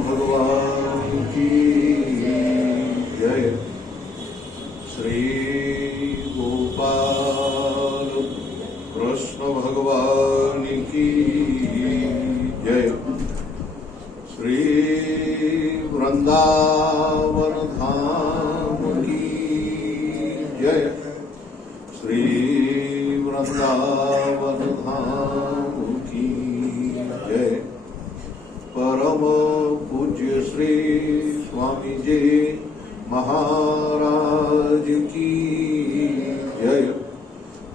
भगवान की जय। श्री गोपाल कृष्ण भगवान की जय। श्री वृंदावन धाम की जय। श्री वृंदावन धाम की जय। परम पूज्य श्री स्वामी जी महाराज की जय।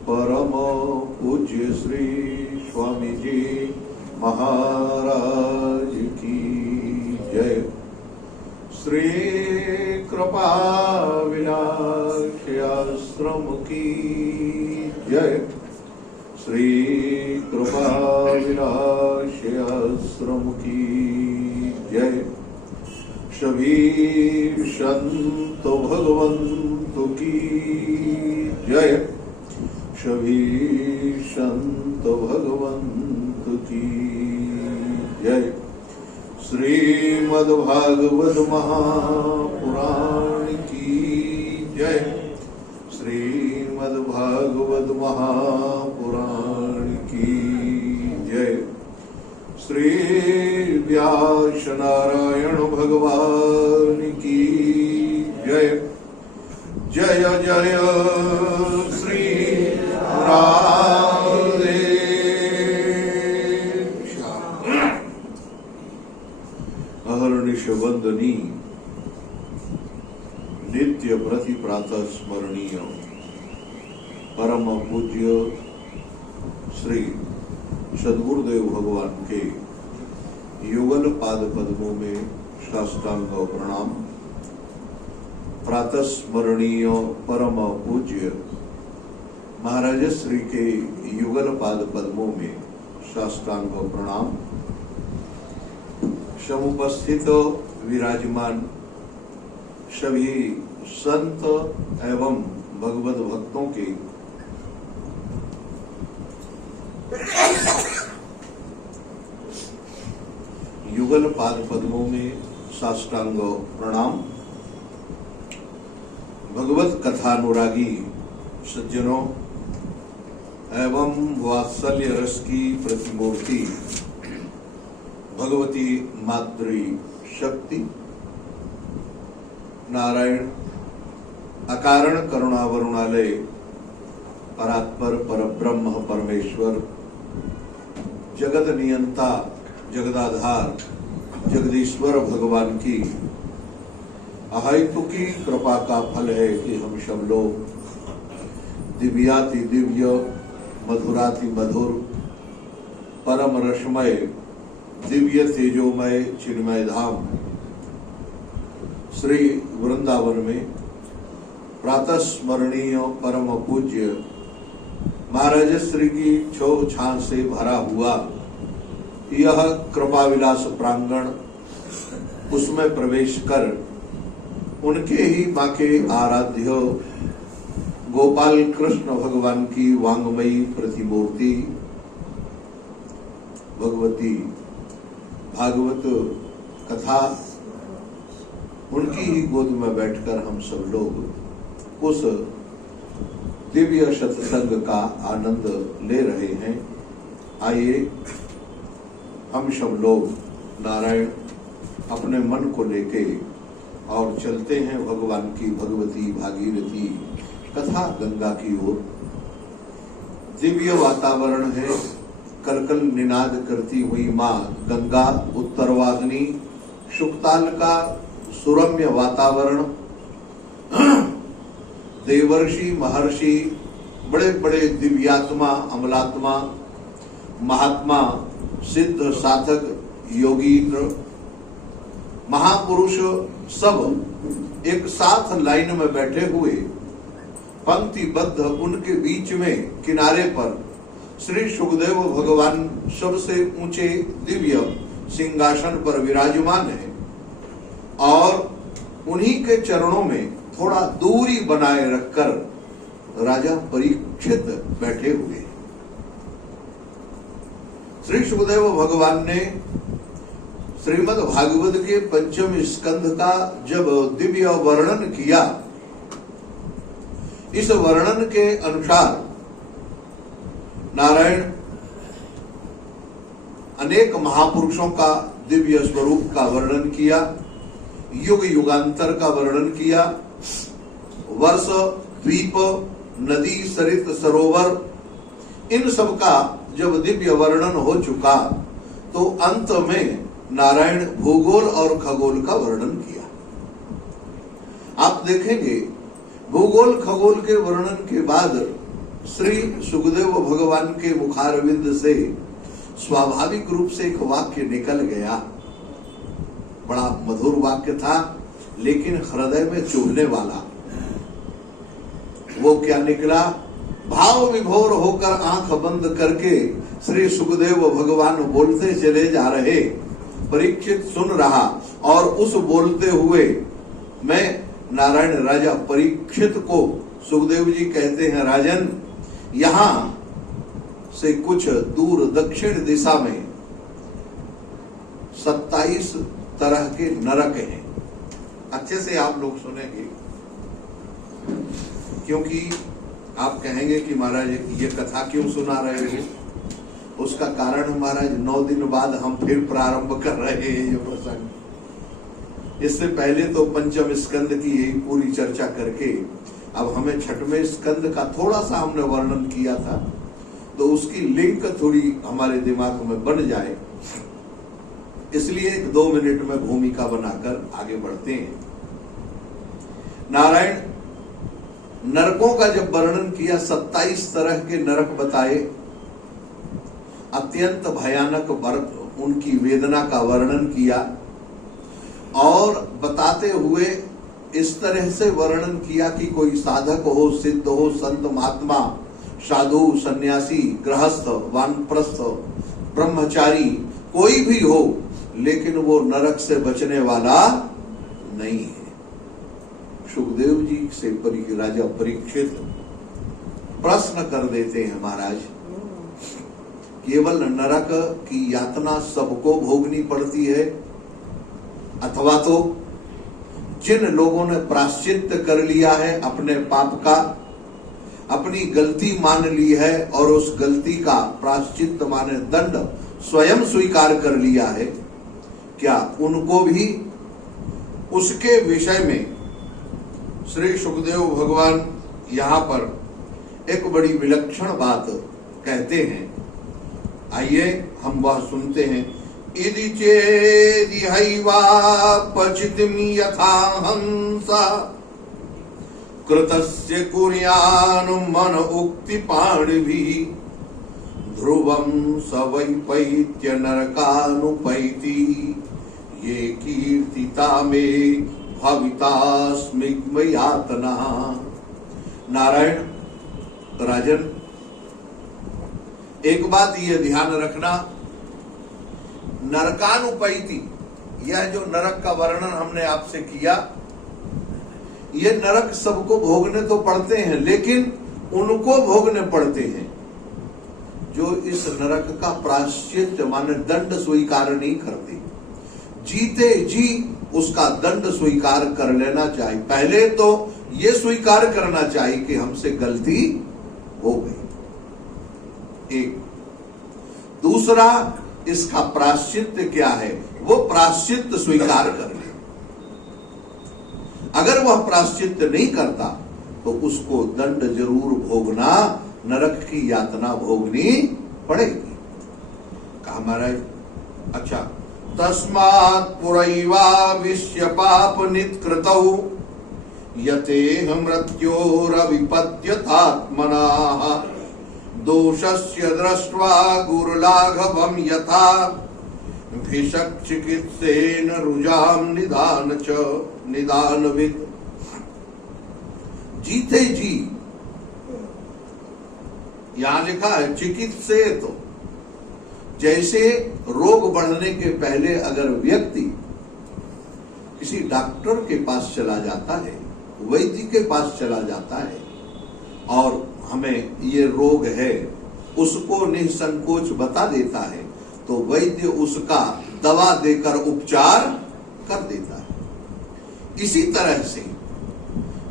परम पूज्य श्री स्वामी जी महाराज की जय। श्री कृपा विलास आश्रम की जय। श्री कृपा विलास आश्रम की जय। सभी संत भगवंत की जय। सभी संत भगवंत की जय। श्रीमद्भागवत महापुराण की जय। श्रीमद्भागवत महापुराण की जय। श्री व्यास नारायण भगवान की जय। जय जय श्री राधे अहर्निश वंदनी नित्य प्रति प्रातः स्मरणीय परम पूज्य श्री सद्गुरुदेव भगवान के युगल पाद पद्मों में साष्टांग प्रणाम। प्रातः स्मरणीय परम पूज्य महाराज श्री के युगल पाद पद्मों में साष्टांग प्रणाम। समुपस्थित विराजमान सभी संत एवं भगवत भक्तों के युगल पाद पद्मों में साष्टांग प्रणाम। भगवत कथानुरागी सज्जनों एवं वात्सल्य रस की प्रतिमूर्ति भगवती मातृ शक्ति नारायण अकारण करुणावरुणालय परात्पर परब्रह्म परमेश्वर जगत नियंता जगदाधार जगदीश्वर भगवान की अहेतुकी कृपा का फल है कि हम सब लोग दिव्याति दिव्य मधुराति मधुर परम रसमय दिव्य तेजोमय चिन्मय धाम श्री वृंदावन में प्रातः स्मरणीय परम पूज्य महाराज श्री की छो छां से भरा हुआ यह कृपा विलास प्रांगण उसमें प्रवेश कर उनके ही मां के आराध्य गोपाल कृष्ण भगवान की वांगमयी प्रतिमूर्ति भगवती भागवत कथा उनकी ही गोद में बैठकर हम सब लोग उस दिव्य सत्संग का आनंद ले रहे हैं। आइए हम सब लोग नारायण अपने मन को लेके और चलते हैं भगवान की भगवती भागीरथी कथा गंगा की ओर। दिव्य वातावरण है, कलकल निनाद करती हुई माँ गंगा उत्तरवाग्नि शुक्ताल का सुरम्य वातावरण देवर्षि महर्षि बड़े बड़े दिव्यात्मा अमलात्मा महात्मा सिद्ध साधक योगीन्द्र महापुरुष सब एक साथ लाइन में बैठे हुए पंक्तिबद्ध उनके बीच में किनारे पर श्री सुखदेव भगवान सबसे ऊंचे दिव्य सिंहासन पर विराजमान है और उन्हीं के चरणों में थोड़ा दूरी बनाए रखकर राजा परीक्षित बैठे हुए हैं। श्री सुखदेव भगवान ने श्रीमद् भागवत के पंचम स्कंध का जब दिव्य वर्णन किया, इस वर्णन के अनुसार नारायण अनेक महापुरुषों का दिव्य स्वरूप का वर्णन किया, युग युगांतर का वर्णन किया, वर्ष, द्वीप, नदी, सरित, सरोवर, इन सब का जब दिव्य वर्णन हो चुका तो अंत में नारायण भूगोल और खगोल का वर्णन किया। आप देखेंगे भूगोल खगोल के वर्णन के बाद श्री सुखदेव भगवान के मुखारविंद से स्वाभाविक रूप से एक वाक्य निकल गया। बड़ा मधुर वाक्य था, लेकिन हृदय में चुभने वाला। वो क्या निकला? भाव विभोर होकर आंख बंद करके श्री सुखदेव भगवान बोलते चले जा रहे, परीक्षित सुन रहा, और उस बोलते हुए मैं नारायण राजा परीक्षित को सुखदेव जी कहते हैं, राजन, यहां से कुछ दूर दक्षिण दिशा में 27 तरह के नरक हैं। अच्छे से आप लोग सुनेंगे, क्योंकि आप कहेंगे कि महाराज ये कथा क्यों सुना रहे हो। उसका कारण महाराज 9 दिन बाद हम फिर प्रारंभ कर रहे हैं ये प्रसंग। इससे पहले तो पंचम स्कंद की यही पूरी चर्चा करके अब हमें छठवें स्कंद का थोड़ा सा हमने वर्णन किया था, तो उसकी लिंक थोड़ी हमारे दिमाग में बन जाए, इसलिए 2 मिनट में भूमिका बनाकर आगे बढ़ते हैं। नारायण नरकों का जब वर्णन किया, 27 तरह के नरक बताए, अत्यंत भयानक उनकी वेदना का वर्णन किया, और बताते हुए इस तरह से वर्णन किया कि कोई साधक हो, सिद्ध हो, संत महात्मा, साधु, सन्यासी, गृहस्थ, वानप्रस्थ, ब्रह्मचारी, कोई भी हो, लेकिन वो नरक से बचने वाला नहीं है। सुखदेव जी से राजा परीक्षित प्रश्न कर देते हैं, महाराज, केवल नरक की यातना सबको भोगनी पड़ती है, अथवा तो जिन लोगों ने प्रायश्चित कर लिया है अपने पाप का, अपनी गलती मान ली है और उस गलती का प्रायश्चित माने दंड स्वयं स्वीकार कर लिया है, क्या उनको भी? उसके विषय में श्री सुखदेव भगवान यहाँ पर एक बड़ी विलक्षण बात कहते हैं। आइए हम वह सुनते हैं। इति चेदिहैवापचितिं यथा हंसा कृतस्य कुर्यान् मन उक्ति पाणिभिः ध्रुवं स वैपैत्य नरकानुपैति ये कीर्तिता मे भवितास्मिग्म यातना। नारायण राजन, एक बात ये ध्यान रखना, नरकानुपैति, यह जो नरक का वर्णन हमने आपसे किया, ये नरक सबको भोगने तो पड़ते हैं, लेकिन उनको भोगने पड़ते हैं जो इस नरक का प्रायश्चित माने दंड स्वीकार नहीं करते। जीते जी उसका दंड स्वीकार कर लेना चाहिए। पहले तो ये स्वीकार करना चाहिए कि हमसे गलती हो गई। एक दूसरा, इसका प्रायश्चित क्या है, वो प्रायश्चित स्वीकार कर ले। अगर वह प्रायश्चित नहीं करता तो उसको दंड जरूर भोगना, नरक की यातना भोगनी पड़ेगी। कहा महाराज, अच्छा, तस्मात् पुरैवाविश्य पाप नित्कृतौ यतेह मृत्योरविपद्यतात्मनाः दोषस्य दृष्ट्वा गुरुलाघवं यथा भिषक् चिकित्सेन रुजाम निदानविद। जीते जी, यहां लिखा है चिकित्सेत, जैसे रोग बढ़ने के पहले अगर व्यक्ति किसी डॉक्टर के पास चला जाता है, वैद्य के पास चला जाता है और हमें ये रोग है, उसको निसंकोच बता देता है, तो वैद्य उसका दवा देकर उपचार कर देता है। इसी तरह से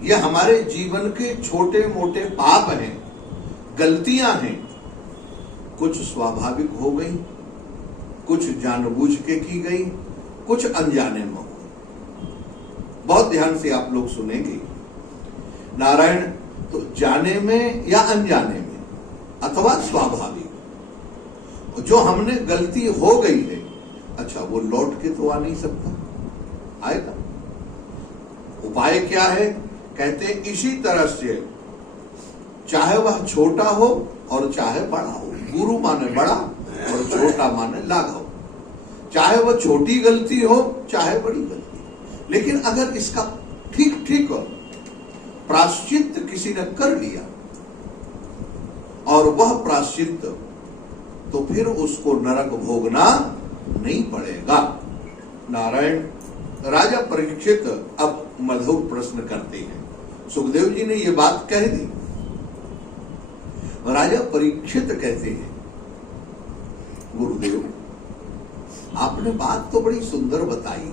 यह हमारे जीवन के छोटे मोटे पाप हैं, गलतियां हैं, कुछ स्वाभाविक हो गई, कुछ जानबूझ के की गई, कुछ अनजाने में हो गई। बहुत ध्यान से आप लोग सुनेंगे। नारायण तो जाने में या अनजाने में अथवा स्वाभाविक, जो हमने गलती हो गई है, अच्छा वो लौट के तो आ नहीं सकता, आएगा। उपाय क्या है? कहते हैं इसी तरह से चाहे वह छोटा हो और चाहे बड़ा हो, गुरु माने बड़ा और छोटा माने लाघव, चाहे वह छोटी गलती हो चाहे बड़ी गलती, लेकिन अगर इसका ठीक ठीक प्रायश्चित किसी ने कर लिया और वह प्रायश्चित, तो फिर उसको नरक भोगना नहीं पड़ेगा। नारायण राजा परीक्षित अब मधुर प्रश्न करते हैं। सुखदेव जी ने यह बात कह दी। राजा परीक्षित कहते हैं, गुरुदेव आपने बात तो बड़ी सुंदर बताई,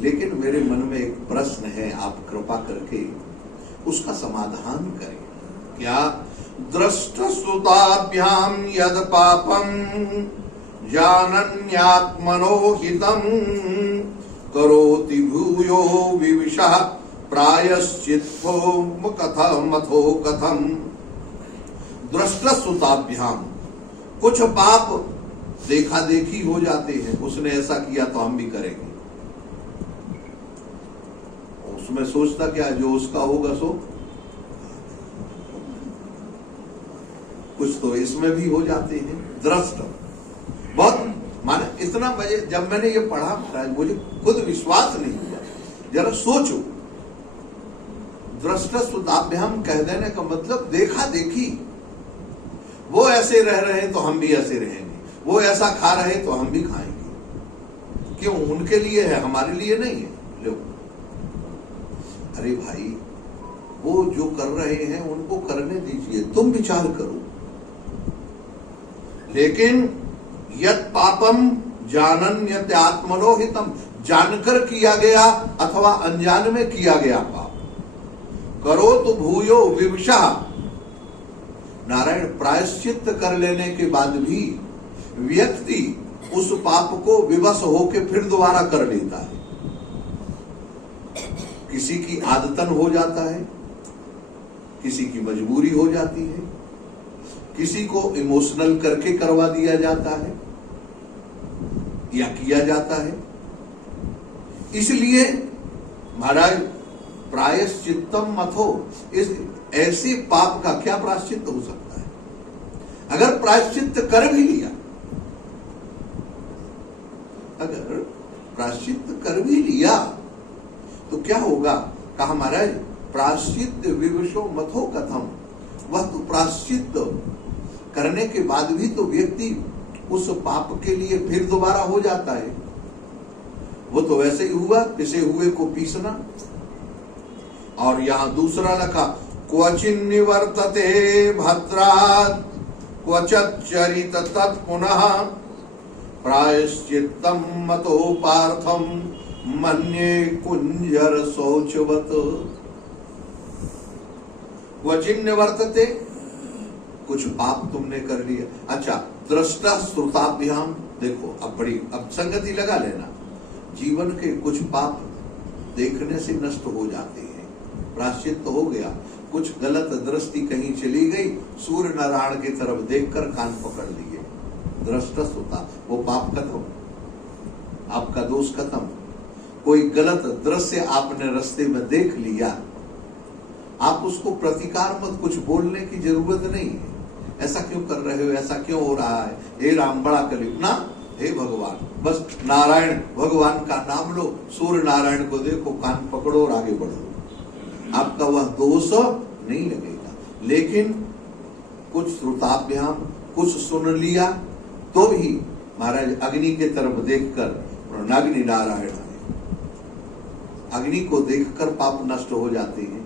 लेकिन मेरे मन में एक प्रश्न है, आप कृपा करके उसका समाधान करें। क्या? दृष्टश्रुताभ्याम यद पापम जानन्यात्मनो हितम करोति भूयो विविशः प्रायश्चित्तो कथमथो कथम। दृष्टश्रुताभ्याम, कुछ पाप देखा देखी हो जाते हैं, उसने ऐसा किया तो हम भी करेंगे। उसमें सोचता क्या, जो उसका होगा सो। कुछ तो इसमें भी हो जाते हैं। दृष्ट बहुत माने इतना मजे, जब मैंने ये पढ़ा महाराज मुझे खुद विश्वास नहीं हुआ। जरा सोचो, दृष्टश्रुताभ्याम कह देने का मतलब देखा देखी। वो ऐसे रह रहे हैं तो हम भी ऐसे रहेंगे, वो ऐसा खा रहे तो हम भी खाएंगे। क्यों? उनके लिए है, हमारे लिए नहीं है। लो, अरे भाई वो जो कर रहे हैं उनको करने दीजिए, तुम विचार करो। लेकिन यत् पापम जानन्यत आत्मनो हितम, जानकर किया गया अथवा अनजान में किया गया पाप, करो तो भूयो विवशा। नारायण प्रायश्चित कर लेने के बाद भी व्यक्ति उस पाप को विवश होकर फिर दोबारा कर लेता है। किसी की आदतन हो जाता है, किसी की मजबूरी हो जाती है, किसी को इमोशनल करके करवा दिया जाता है या किया जाता है। इसलिए महाराज प्रायश्चित्तम मथो, इस ऐसे पाप का क्या प्रायश्चित्त हो सकता है? अगर प्रायश्चित्त कर भी लिया, अगर प्रायश्चित्त कर भी लिया तो क्या होगा? कहा महाराज प्रायश्चित्त विवशो मथो कथम। वह तो प्रायश्चित्त करने के बाद भी तो व्यक्ति उस पाप के लिए फिर दोबारा हो जाता है। वो तो वैसे ही हुआ, पिसे हुए को पीसना। और यहां दूसरा लिखा, क्वचिन निवर्तते भद्रात् क्वचच्चरित तत्पुनः प्रायश्चित्तम मतो पार्थम मन्ये कुंजर शौचवत। क्वचिन निवर्तते, कुछ पाप तुमने कर लिया। अच्छा, दृष्टा श्रुताभ्याम, देखो अब संगति लगा लेना। जीवन के कुछ पाप देखने से नष्ट हो जाते हैं, प्रायश्चित्त हो गया। कुछ गलत दृष्टि कहीं चली गई, सूर्य नारायण की तरफ देखकर कान पकड़ लिए, दृष्टा श्रुता, वो पाप खत्म, आपका दोष खत्म। कोई गलत दृश्य आपने रास्ते में देख लिया, आप उसको प्रतिकार मत, कुछ बोलने की जरूरत नहीं है। ऐसा क्यों कर रहे हो, ऐसा क्यों हो रहा है, हे राम बड़ा कलियुग ना, हे भगवान, बस नारायण भगवान का नाम लो, सूर्य नारायण को देखो, कान पकड़ो और आगे बढ़ो, आपका वह दोष नहीं लगेगा। लेकिन कुछ श्रुताभ्याम, कुछ सुन लिया तो भी महाराज अग्नि के तरफ देखकर अग्नि नारायण, अग्नि को देखकर पाप नष्ट हो जाते हैं।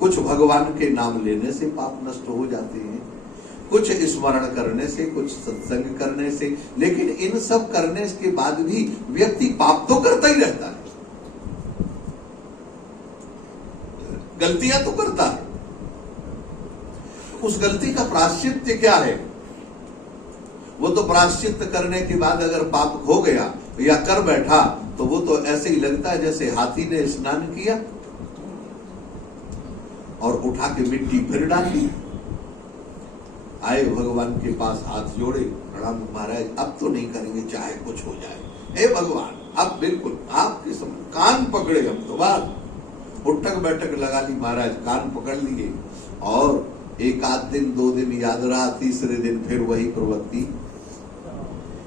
कुछ भगवान के नाम लेने से पाप नष्ट हो जाते हैं। कुछ स्मरण करने से, कुछ सत्संग करने से, लेकिन इन सब करने के बाद भी व्यक्ति पाप तो करता ही रहता है, गलतियां तो करता है। उस गलती का प्रायश्चित क्या है? वो तो प्रायश्चित करने के बाद अगर पाप हो गया या कर बैठा तो वो तो ऐसे ही लगता है जैसे हाथी ने स्नान किया और उठा के मिट्टी फिर डाली। आए भगवान के पास हाथ जोड़े, प्रणाम महाराज, अब तो नहीं करेंगे, चाहे कुछ हो जाए, हे भगवान अब बिल्कुल आपके समझ। कान पकड़े हम तो बात उठक बैठक लगा ली महाराज, कान पकड़ लिए और एक आध दिन 2 दिन याद रहा, तीसरे दिन फिर वही प्रवृत्ति।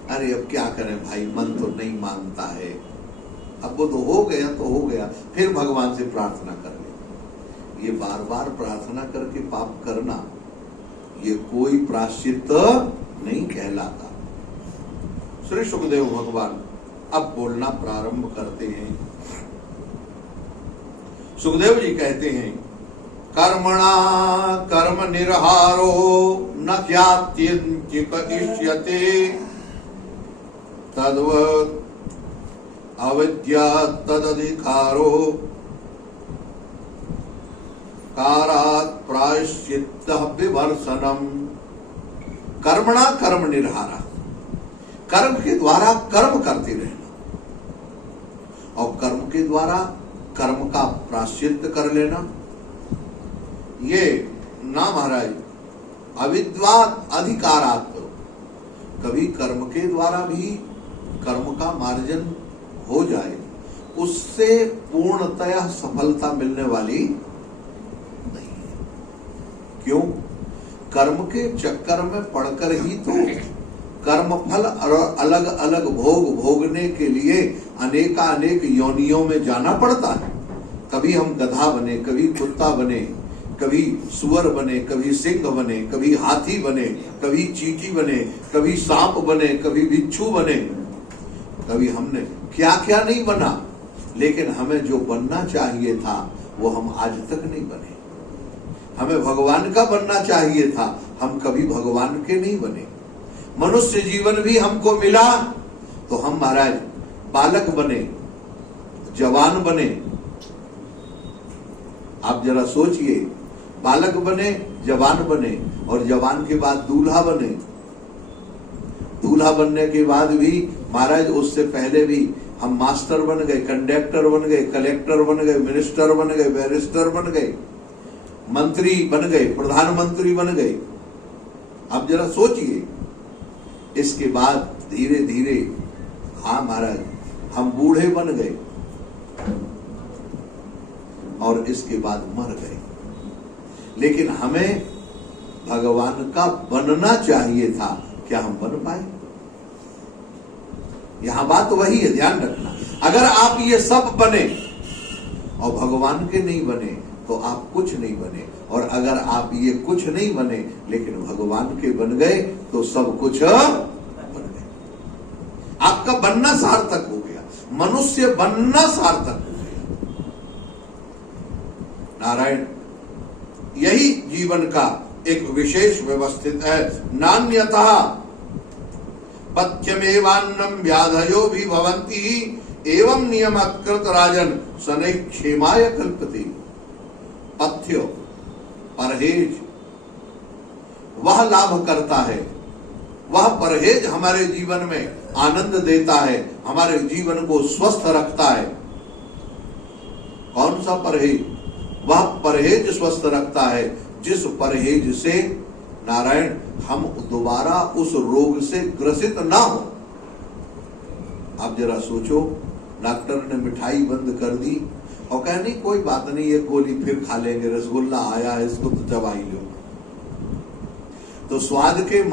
अरे अब क्या करें भाई, मन तो नहीं मानता है, अब वो तो हो गया तो हो गया, फिर भगवान से प्रार्थना कर ले। ये बार बार प्रार्थना करके पाप करना ये कोई प्रायश्चित नहीं कहलाता। श्री सुखदेव भगवान अब बोलना प्रारंभ करते हैं। सुखदेव जी कहते हैं, कर्मणा कर्म निर्हारो न क्यात्यंतिक इष्यते तद्वत् अविद्या तदधिकारो कारात् प्रायश्चित्तः विवर्षणम्। कर्मणा कर्म निर्हारा, कर्म के द्वारा कर्म करते रहना और कर्म के द्वारा कर्म का प्रायश्चित्त कर लेना, ये ना महाराज अविद्वात अधिकारात्। कभी कर्म के द्वारा भी कर्म का मार्जन हो जाए, उससे पूर्णतया सफलता मिलने वाली नहीं है। क्यों? कर्म के चक्कर में पड़कर ही तो कर्म फल अलग अलग भोग भोगने के लिए अनेकानेक योनियों में जाना पड़ता है। कभी हम गधा बने, कभी कुत्ता बने, कभी सुअर बने, कभी सिंह बने, कभी हाथी बने, कभी चींटी बने, कभी सांप बने, कभी बिच्छू बने, कभी हमने क्या क्या नहीं बना, लेकिन हमें जो बनना चाहिए था वो हम आज तक नहीं बने। हमें भगवान का बनना चाहिए था, हम कभी भगवान के नहीं बने। मनुष्य जीवन भी हमको मिला तो हम महाराज बालक बने, जवान बने। आप जरा सोचिए, बालक बने, जवान बने और जवान के बाद दूल्हा बने। दूल्हा बनने के बाद भी महाराज उससे पहले भी हम मास्टर बन गए, कंडक्टर बन गए, कलेक्टर बन गए, मिनिस्टर बन गए, बैरिस्टर बन गए, मंत्री बन गए, प्रधानमंत्री बन गए। अब जरा सोचिए, इसके बाद धीरे धीरे हाँ महाराज हम बूढ़े बन गए और इसके बाद मर गए। लेकिन हमें भगवान का बनना चाहिए था, क्या हम बन पाए? यहां बात वही है, ध्यान रखना। अगर आप ये सब बने और भगवान के नहीं बने तो आप कुछ नहीं बने, और अगर आप ये कुछ नहीं बने लेकिन भगवान के बन गए तो सब कुछ बन गए। आपका बनना सार्थक हो गया, मनुष्य बनना सार्थक हो गया। नारायण यही जीवन का एक विशेष व्यवस्थित है। नान्यथा पथ्यमेवान्नम व्याधयो भी भवन्ति एवं नियमकृत राजन शनै क्षेमाय कल्पते। पथ्य परहेज वह लाभ करता है, वह परहेज हमारे जीवन में आनंद देता है, हमारे जीवन को स्वस्थ रखता है। कौन सा परहेज? वह परहेज स्वस्थ रखता है जिस परहेज से नारायण हम दोबारा उस रोग से ग्रसित ना हो। आप जरा सोचो, डॉक्टर ने मिठाई बंद कर दी और कहा नहीं कोई बात नहीं, ये गोली फिर खा लेंगे, रसगुल्ला आया है इसको तो दवाई लो। तो स्वाद के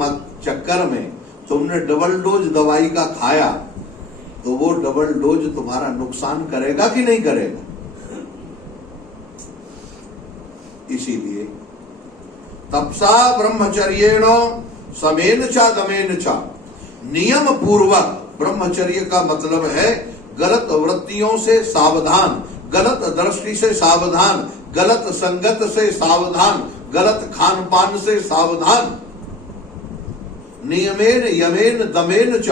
चक्कर में तुमने डबल डोज दवाई का खाया तो वो डबल डोज तुम्हारा नुकसान करेगा कि नहीं करेगा? इसीलिए तपसा ब्रह्मचर्येण समेन च दमेन च, नियम पूर्वक। ब्रह्मचर्य का मतलब है गलत वृत्तियों से सावधान, गलत दृष्टि से सावधान, गलत संगत से सावधान, गलत खान पान से सावधान। नियमेन यमेन दमेन च,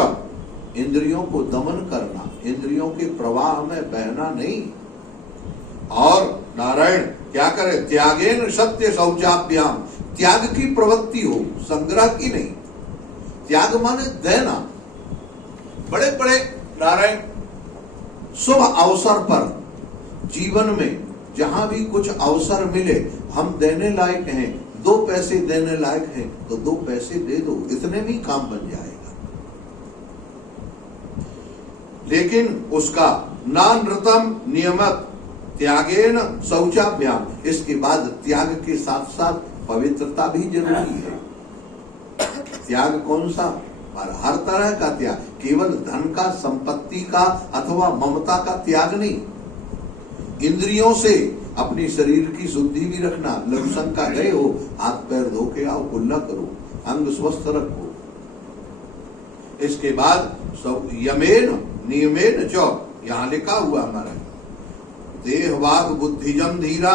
इंद्रियों को दमन करना, इंद्रियों के प्रवाह में बहना नहीं। और नारायण क्या करे? त्यागेन सत्य शौचाभ्याम, त्याग की प्रवृत्ति हो, संग्रह की नहीं। त्याग माने देना। बड़े बड़े नारायण शुभ अवसर पर जीवन में जहां भी कुछ अवसर मिले, हम देने लायक हैं, 2 पैसे देने लायक हैं तो 2 पैसे दे दो, इतने में काम बन जाएगा। लेकिन उसका नानृतम नियमत त्यागेन शौचाभ्याम, इसके बाद त्याग के साथ साथ पवित्रता भी जरूरी है। त्याग कौन सा? हर तरह का त्याग, केवल धन का, संपत्ति का अथवा ममता का त्याग नहीं। इंद्रियों से अपनी शरीर की शुद्धि भी रखना। लघु शंका गए हो, हाथ पैर धो के आओ, कुल्ला करो, अंग स्वस्थ रखो। इसके बाद सब यमेन नियमेन च, यहां लिखा हुआ हमारा देहवाग बुद्धिजम धीरा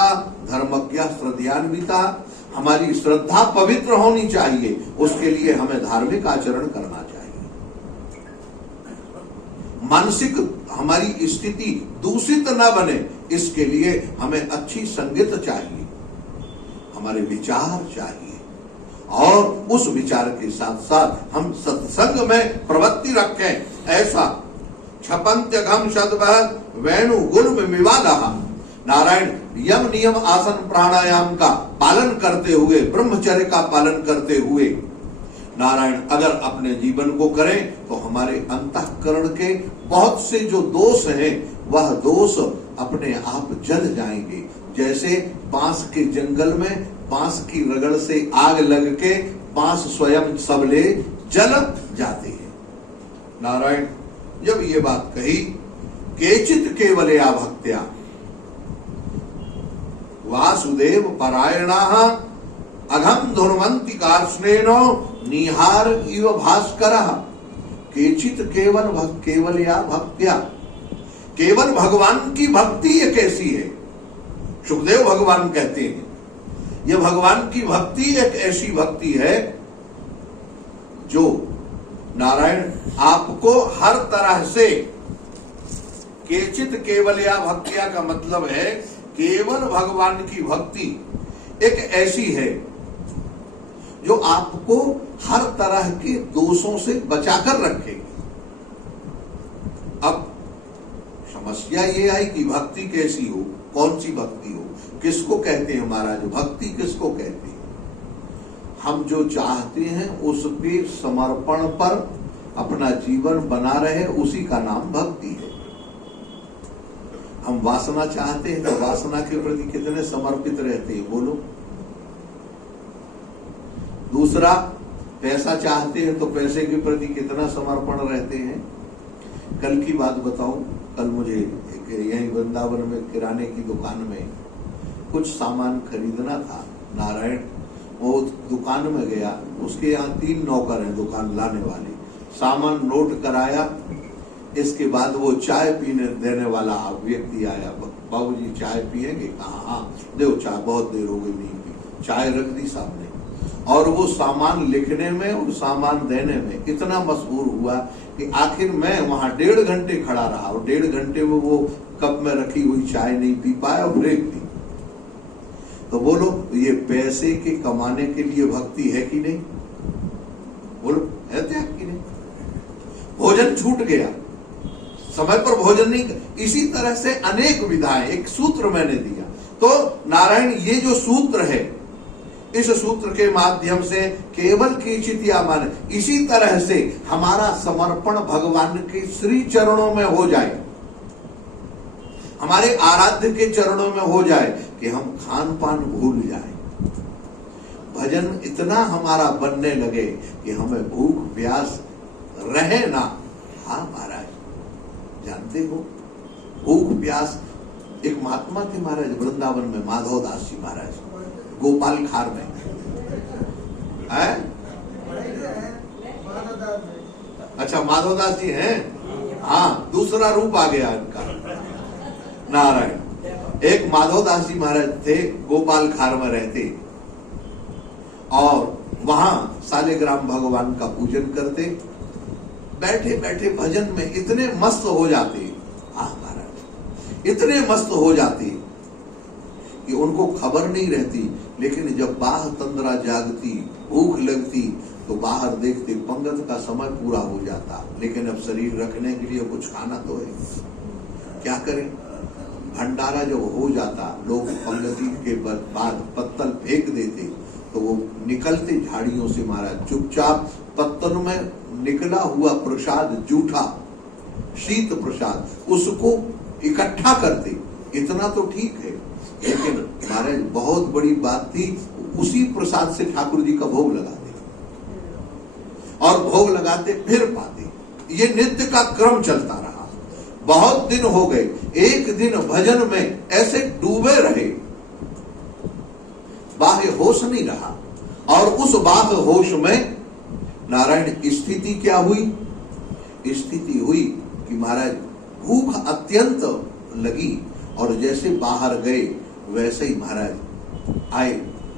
धर्मज्ञ श्रद्धान्विता, हमारी श्रद्धा पवित्र होनी चाहिए, उसके लिए हमें धार्मिक आचरण करना चाहिए। मानसिक हमारी स्थिति दूषित न बने, इसके लिए हमें अच्छी संगत चाहिए, हमारे विचार चाहिए, और उस विचार के साथ साथ हम सत्संग में प्रवृत्ति रखें। ऐसा छपंत्यघम शतवह वेणु गुण विवाद, नारायण यम नियम आसन प्राणायाम का पालन करते हुए, ब्रह्मचर्य का पालन करते हुए नारायण अगर अपने जीवन को करें तो हमारे अंतःकरण के बहुत से जो दोष हैं, वह दोष अपने आप जल जाएंगे। जैसे बांस के जंगल में बांस की रगड़ से आग लग के बांस स्वयं सबले जल जाते हैं। नारायण जब ये बात कही, केचित केवलया भक्त्या वासुदेव परायणा अघम धुर्वंति कार्ष्णेनो निहार इव भास्करः, केचित केवलया भक्त्या, केवल भगवान की भक्ति ये कैसी है? सुखदेव भगवान कहते हैं ये भगवान की भक्ति एक ऐसी भक्ति है जो नारायण आपको हर तरह से, केचित केवलया भक्तिया का मतलब है केवल भगवान की भक्ति एक ऐसी है जो आपको हर तरह के दोषों से बचाकर रखेगी। अब समस्या ये आई कि भक्ति कैसी हो, कौन सी भक्ति हो, किसको कहते हैं महाराज? भक्ति किसको कहते हैं? हम जो चाहते हैं उसके समर्पण पर अपना जीवन बना रहे, उसी का नाम भक्ति है। हम वासना चाहते हैं तो वासना के प्रति कितने समर्पित रहते हैं, बोलो। दूसरा, पैसा चाहते हैं तो पैसे के प्रति कितना समर्पण रहते हैं। कल की बात बताऊं, कल मुझे यहीं वृंदावन में किराने की दुकान में कुछ सामान खरीदना था। नारायण वो दुकान में गया, उसके यहाँ 3 नौकर हैं दुकान लाने वाले। सामान नोट कराया, इसके बाद वो चाय पीने देने वाला व्यक्ति आया। बाबूजी चाय पिएंगे? कहा हाँ दो चाय, बहुत देर हो गई नहीं पी। चाय रख दी सामने, और वो सामान लिखने में और सामान देने में इतना मशहूर हुआ कि आखिर मैं वहां 1.5 घंटे खड़ा रहा, और 1.5 घंटे में वो कप में रखी हुई चाय नहीं पी पाया और ब्रेक दी। तो बोलो ये पैसे के कमाने के लिए भक्ति है कि नहीं? बोलो है त्याग कि नहीं? भोजन छूट गया, समय पर भोजन नहीं। इसी तरह से अनेक विधाएं, एक सूत्र मैंने दिया। तो नारायण ये जो सूत्र है, इस सूत्र के माध्यम से केवल केचित या मन, इसी तरह से हमारा समर्पण भगवान के श्री चरणों में हो जाए, हमारे आराध्य के चरणों में हो जाए कि हम खान पान भूल जाएं, भजन इतना हमारा बनने लगे कि हमें भूख प्यास रहे ना। हाँ महाराज जानते हो, भूख प्यास, एक महात्मा थे महाराज वृंदावन में, माधव दास जी महाराज, गोपाल खार में है? अच्छा माधव दास जी हैं? हाँ, दूसरा रूप आ गया इनका। नारायण एक माधव दास जी महाराज थे, गोपाल खार में रहते, और वहां सालेग्राम भगवान का पूजन करते, बैठे बैठे भजन में इतने मस्त हो जाते, महाराज इतने मस्त हो जाते कि उनको खबर नहीं रहती। लेकिन जब बाह तंद्रा जागती, भूख लगती, तो बाहर देखते पंगत का समय पूरा हो जाता, लेकिन अब शरीर रखने के लिए कुछ खाना तो है, क्या करें। भंडारा जब हो जाता, लोग पंगति के बाद पत्तल फेंक देते, तो वो निकलते झाड़ियों से महाराज चुपचाप पत्तल में निकला हुआ प्रसाद, जूठा शीत प्रसाद, उसको इकट्ठा करते। इतना तो ठीक है, लेकिन महाराज बहुत बड़ी बात थी, उसी प्रसाद से ठाकुर जी का भोग लगाते और भोग लगाते फिर पाते। ये नित्य का क्रम चलता रहा। बहुत दिन हो गए, एक दिन भजन में ऐसे डूबे रहे, बाह्य होश नहीं रहा। और उस बाह्य होश में नारायण स्थिति क्या हुई? स्थिति हुई कि महाराज भूख अत्यंत लगी, और जैसे बाहर गए वैसे ही महाराज आए,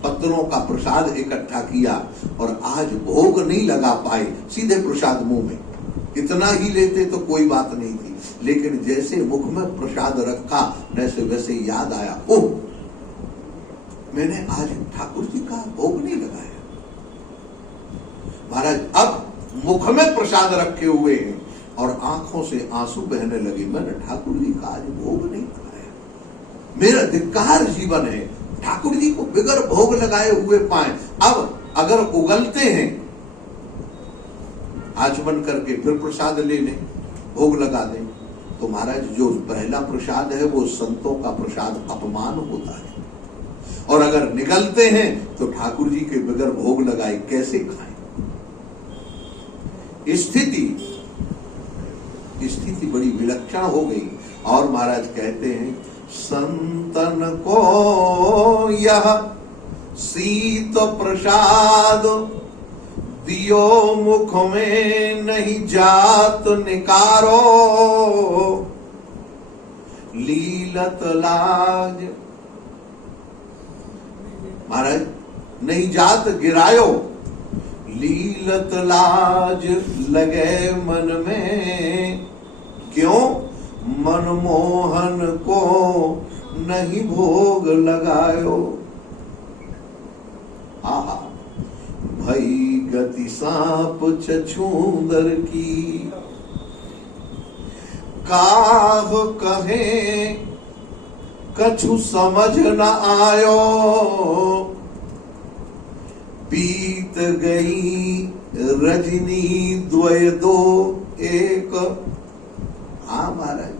पत्तलों का प्रसाद इकट्ठा किया, और आज भोग नहीं लगा पाए, सीधे प्रसाद मुंह में। इतना ही लेते तो कोई बात नहीं थी, लेकिन जैसे मुख में प्रसाद रखा, वैसे वैसे याद आया, ओह मैंने आज ठाकुर जी का भोग नहीं लगाया। महाराज अब मुख में प्रसाद रखे हुए हैं और आंखों से आंसू बहने लगे, मैंने ठाकुर जी का आज भोग नहीं लगाया, मेरा धिक्कार जीवन है, ठाकुर जी को बिगर भोग लगाए हुए पाए। अब अगर उगलते हैं, आचमन करके फिर प्रसाद ले लें, भोग लगा दें, तो महाराज जो पहला प्रसाद है वो संतों का प्रसाद अपमान होता है। और अगर निकलते हैं तो ठाकुर जी के बगैर भोग लगाए कैसे खाएं? स्थिति बड़ी विलक्षण हो गई। और महाराज कहते हैं, संतन को यह शीत प्रसाद दियो मुख में नहीं जात निकारो, लीलत लाज। महाराज नहीं जात गिरायो, लीलत लाज लगे मन में, क्यों? मनमोहन को नहीं भोग लगायो। आहा भई गति सांप छछूंदर की, काह कहे कछु समझ न आयो, बीत गई रजनी द्वय दो एक। हाँ महाराज,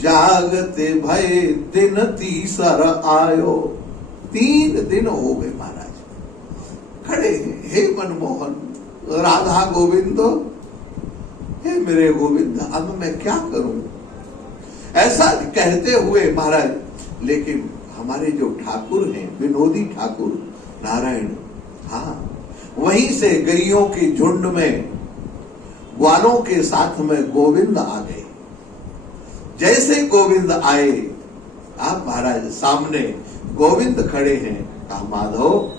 जागते भय दिन तीसर आयो। 3 दिन हो गए महाराज, खड़े हैं, हे मनमोहन, राधा गोविंद, हे मेरे गोविंद, अब मैं क्या करूं? ऐसा कहते हुए महाराज, लेकिन हमारे जो ठाकुर हैं, विनोदी ठाकुर नारायण, हाँ वहीं से गैयों के झुंड में ग्वालों के साथ में गोविंद आ गए। जैसे गोविंद आए, आप महाराज सामने गोविंद खड़े हैं, कहा माधव,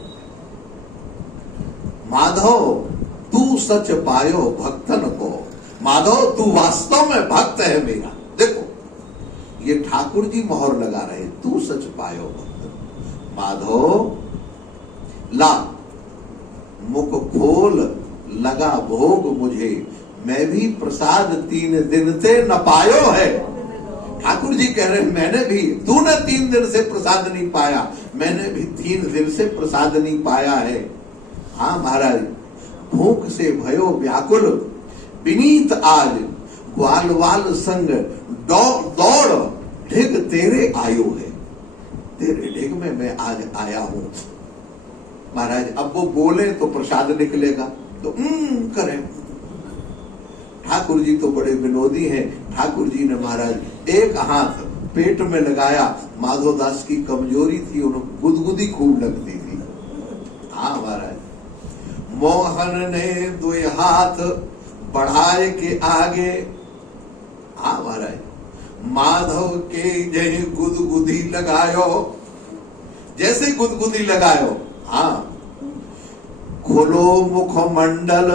माधव तू सच पायो भक्तन को। माधव तू वास्तव में भक्त है मेरा। देखो ये ठाकुर जी मोहर लगा रहे, तू सच पायो भक्त। माधव ला मुख खोल, लगा भोग मुझे, मैं भी प्रसाद 3 दिन से न पायो है। ठाकुर जी कह रहे हैं, मैंने भी, तूने 3 दिन से प्रसाद नहीं पाया, मैंने भी 3 दिन से प्रसाद नहीं पाया है। हाँ महाराज, भूख से भयो व्याकुल, विनीत आज ग्वाल वाल संग दौड़ ढिग तेरे आयो है। तेरे ढिग में मैं आज आया हूं। महाराज अब वो बोले तो प्रसाद निकलेगा, तो करें। ठाकुर जी तो बड़े विनोदी हैं। ठाकुर जी ने महाराज एक हाथ पेट में लगाया, माधवदास की कमजोरी थी, उन्हें गुदगुदी खूब लगती थी। हाँ महाराज, मोहन ने 2 हाथ बढ़ाए के आगे, हाँ महाराज, माधव के जय गुदगुदी लगायो, जैसे गुदगुदी लगायो, हाँ खोलो मुखमंडल,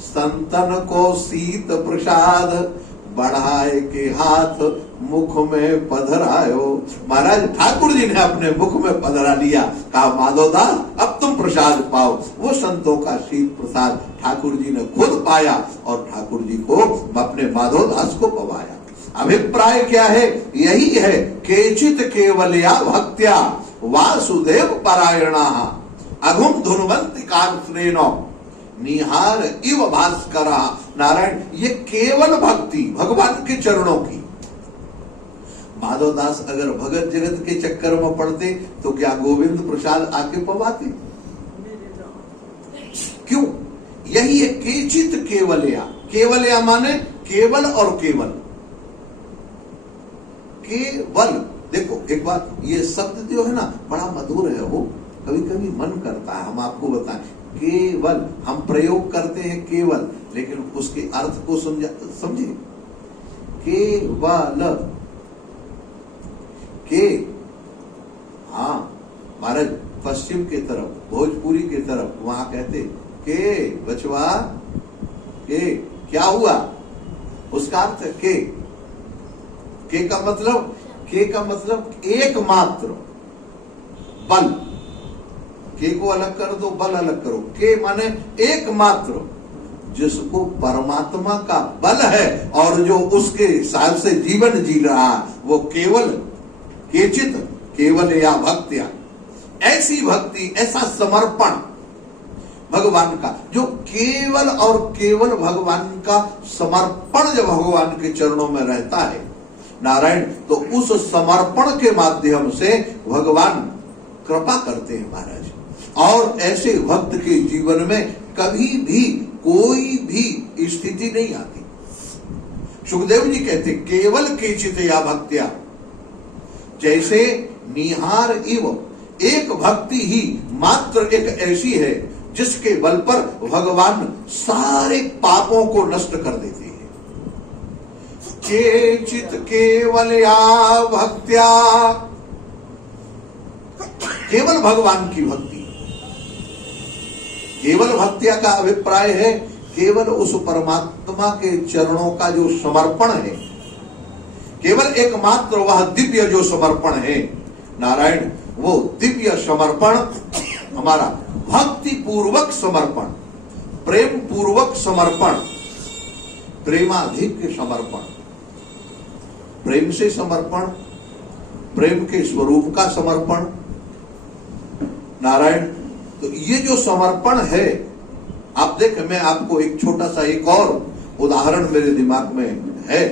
संतन को शीत प्रसाद, बढ़ाए के हाथ मुख में पधरायो। महाराज ठाकुर जी ने अपने मुख में पधरा लिया, कहा माधवदास अब तुम प्रसाद पाओ। वो संतों का शीत प्रसाद ठाकुर जी ने खुद पाया और ठाकुर जी को अपने माधवदास को पवाया। अभिप्राय क्या है? यही है, केचित केवलया भक्त्या वासुदेव परायणा अघुम धुनवंति कांश्रेणो निहार इव भास्करा। नारायण ये केवल भक्ति भगवान के चरणों की। माधवदास अगर भगत जगत के चक्कर में पड़ते तो क्या गोविंद प्रसाद आके पवाते? क्यों? यही है केचित केवलया। केवलया माने केवल और केवल। केवल देखो एक बात, ये शब्द जो है ना बड़ा मधुर है, वो कभी कभी मन करता है हम आपको बताएं। केवल हम प्रयोग करते हैं केवल, लेकिन उसके अर्थ को समझे। केवल के, हाँ महाराज पश्चिम के तरफ भोजपुरी के तरफ वहां कहते के बचवा के, क्या हुआ उसका अर्थ के का मतलब, के का मतलब एकमात्र बल। के को अलग कर दो, बल अलग करो। के माने एकमात्र, जिसको परमात्मा का बल है और जो उसके हिसाब से जीवन जी रहा, वो केवल केचित केवल या भक्त्या। ऐसी भक्ति, ऐसा समर्पण भगवान का, जो केवल और केवल भगवान का समर्पण जब भगवान के चरणों में रहता है नारायण, तो उस समर्पण के माध्यम से भगवान कृपा करते हैं महाराज। और ऐसे भक्त के जीवन में कभी भी कोई भी स्थिति नहीं आती। सुखदेव जी कहते केवल केचित या भक्त्या, जैसे निहार इव, एक भक्ति ही मात्र एक ऐसी है जिसके बल पर भगवान सारे पापों को नष्ट कर देते हैं। केचित केवल या भक्त्या, केवल भगवान की भक्ति। केवल भक्त्या का अभिप्राय है केवल उस परमात्मा के चरणों का जो समर्पण है, केवल एकमात्र वह दिव्य जो समर्पण है नारायण, वो दिव्य समर्पण हमारा भक्ति पूर्वक समर्पण, प्रेम पूर्वक समर्पण, प्रेमाधिक समर्पण, प्रेम से समर्पण, प्रेम के स्वरूप का समर्पण नारायण। तो ये जो समर्पण है, आप देखें, मैं आपको एक छोटा सा एक और उदाहरण मेरे दिमाग में है,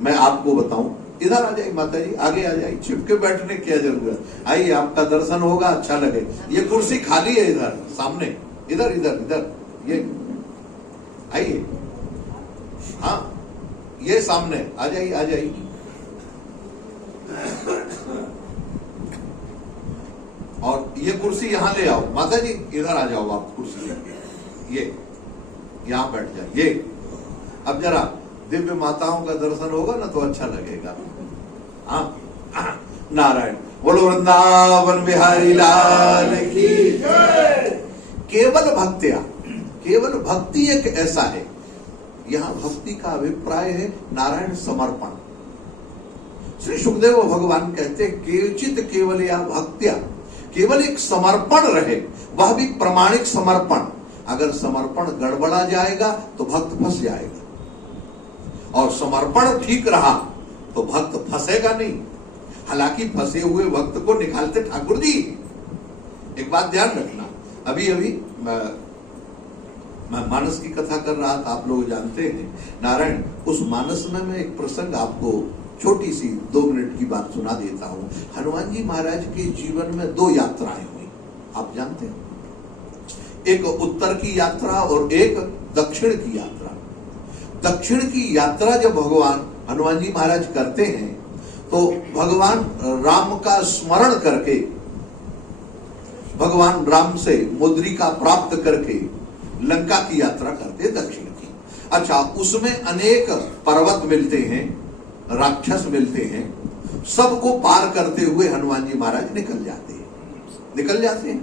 मैं आपको बताऊं। इधर आ जाइए माता जी, आगे आ जाइए, छिपके बैठने की क्या जरूरत, आइए आपका दर्शन होगा, अच्छा लगे। ये कुर्सी खाली है इधर सामने, इधर इधर इधर, ये आइए, हाँ ये सामने आ जाइए, आ जाइए। और ये कुर्सी यहाँ ले आओ माता जी, इधर आ जाओ आप कुर्सी लेके, ये यहाँ बैठ जाए। ये अब जरा दिव्य माताओं का दर्शन होगा ना तो अच्छा लगेगा। हाँ नारायण, बोलो वृंदावन बिहारी लाल की जय। केवल भक्त्या, केवल भक्ति एक ऐसा है, यहाँ भक्ति का अभिप्राय है नारायण समर्पण। श्री सुखदेव भगवान कहते हैं केचित केवल या भक्त्या, केवल एक समर्पण रहे, वह भी प्रमाणिक समर्पण। अगर समर्पण गड़बड़ा जाएगा तो भक्त फंस जाएगा, और समर्पण ठीक रहा तो भक्त फंसेगा नहीं। हालांकि फंसे हुए भक्त को निकालते ठाकुर जी। एक बात ध्यान रखना, अभी अभी मैं मानस की कथा कर रहा था, आप लोग जानते हैं नारायण। उस मानस में मैं एक प्रसंग आपको छोटी सी 2 मिनट की बात सुना देता हूं। हनुमान जी महाराज के जीवन में 2 यात्राएं हुई, आप जानते हैं, एक उत्तर की यात्रा और एक दक्षिण की यात्रा। दक्षिण की यात्रा जब भगवान हनुमान जी महाराज करते हैं तो भगवान राम का स्मरण करके, भगवान राम से मुद्रिका प्राप्त करके लंका की यात्रा करते दक्षिण की। अच्छा, उसमें अनेक पर्वत मिलते हैं, राक्षस मिलते हैं, सबको पार करते हुए हनुमान जी महाराज निकल जाते हैं।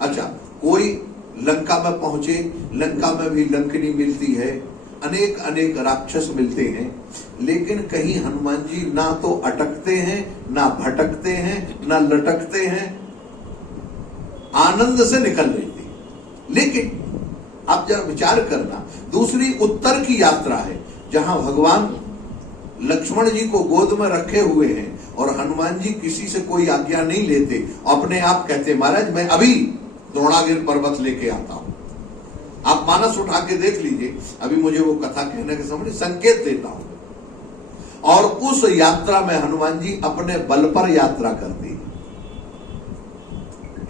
अच्छा, कोई लंका में पहुंचे, लंका में भी लंकनी मिलती है, अनेक अनेक राक्षस मिलते हैं, लेकिन कहीं हनुमान जी ना तो अटकते हैं, ना भटकते हैं, ना लटकते हैं, आनंद से निकल लेते हैं। लेकिन आप जरा विचार करना, दूसरी उत्तर की यात्रा है जहां भगवान लक्ष्मण जी को गोद में रखे हुए हैं और हनुमान जी किसी से कोई आज्ञा नहीं लेते, अपने आप कहते महाराज मैं अभी द्रोणागिर पर्वत लेके आता हूं। आप मानस उठा के देख लीजिए, अभी मुझे वो कथा कहने के समय संकेत देता हूं। और उस यात्रा में हनुमान जी अपने बल पर यात्रा करते हैं।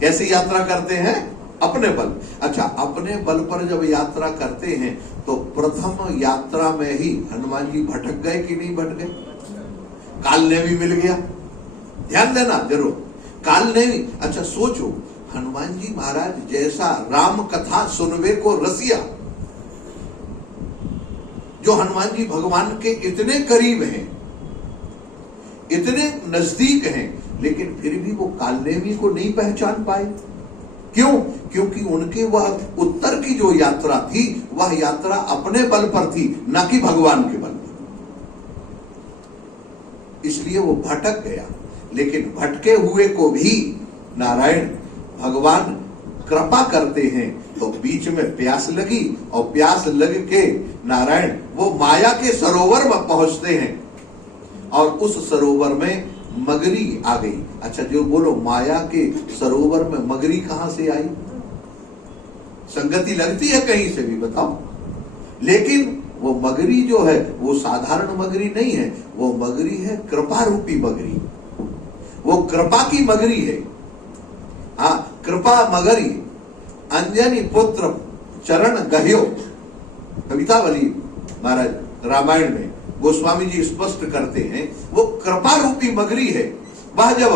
कैसे यात्रा करते हैं? अपने बल। अच्छा, अपने बल पर जब यात्रा करते हैं तो प्रथम यात्रा में ही हनुमान जी भटक गए कि नहीं भटक गए? काल ने भी मिल गया, ध्यान देना जरूर, काल ने भी। अच्छा सोचो, हनुमान जी महाराज जैसा राम कथा सुनवे को रसिया, जो हनुमान जी भगवान के इतने करीब हैं, इतने नजदीक हैं, लेकिन फिर भी वो कालनेमी को नहीं पहचान पाए। क्यों? क्योंकि उनके वह उत्तर की जो यात्रा थी, वह यात्रा अपने बल पर थी, ना कि भगवान के बल पर। इसलिए वो भटक गया। लेकिन भटके हुए को भी नारायण भगवान कृपा करते हैं, तो बीच में प्यास लगी और प्यास लग के नारायण वो माया के सरोवर में पहुंचते हैं और उस सरोवर में मगरी आ गई। अच्छा जो बोलो, माया के सरोवर में मगरी कहां से आई? संगति लगती है कहीं से भी, बताओ। लेकिन वो मगरी जो है वो साधारण मगरी नहीं है, वो मगरी है कृपा रूपी मगरी, वो कृपा की मगरी है। हाँ, कृपा मगरी अंजनी पुत्र चरण गह्यो, कवितावली महाराज रामायण में गोस्वामी जी स्पष्ट करते हैं, वो कृपा रूपी मगरी है। वह जब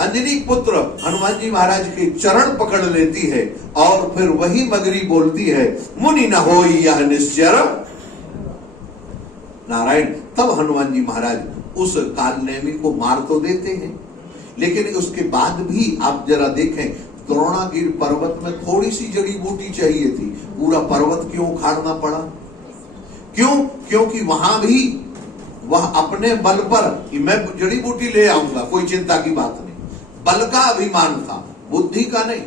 अंजनी पुत्र हनुमान जी महाराज के चरण पकड़ लेती है और फिर वही मगरी बोलती है, मुनि न होई यह निश्चर नारायण। तब हनुमान जी महाराज उस कालनेमी को मार तो देते हैं, लेकिन उसके बाद भी आप जरा देखें, द्रोणागिर पर्वत में थोड़ी सी जड़ी बूटी चाहिए थी, पूरा पर्वत क्यों उखाड़ना पड़ा? क्यों? क्योंकि वहां भी वह अपने बल पर मैं जड़ी बूटी ले आऊंगा, कोई चिंता की बात नहीं, बल का अभिमान था, बुद्धि का नहीं।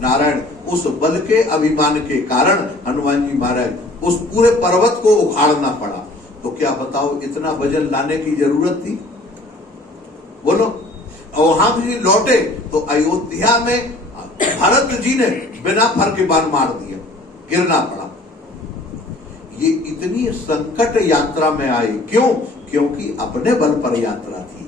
नारायण, उस बल के अभिमान के कारण हनुमान जी महाराज उस पूरे पर्वत को उखाड़ना पड़ा। तो क्या बताओ, इतना वजन लाने की जरूरत थी? बोलो। और वहां भी लौटे तो अयोध्या में भरत जी ने बिना फर के बाण मार दिया, गिरना पड़ा। ये इतनी संकट यात्रा में आए, क्यों? क्योंकि अपने बल पर यात्रा थी।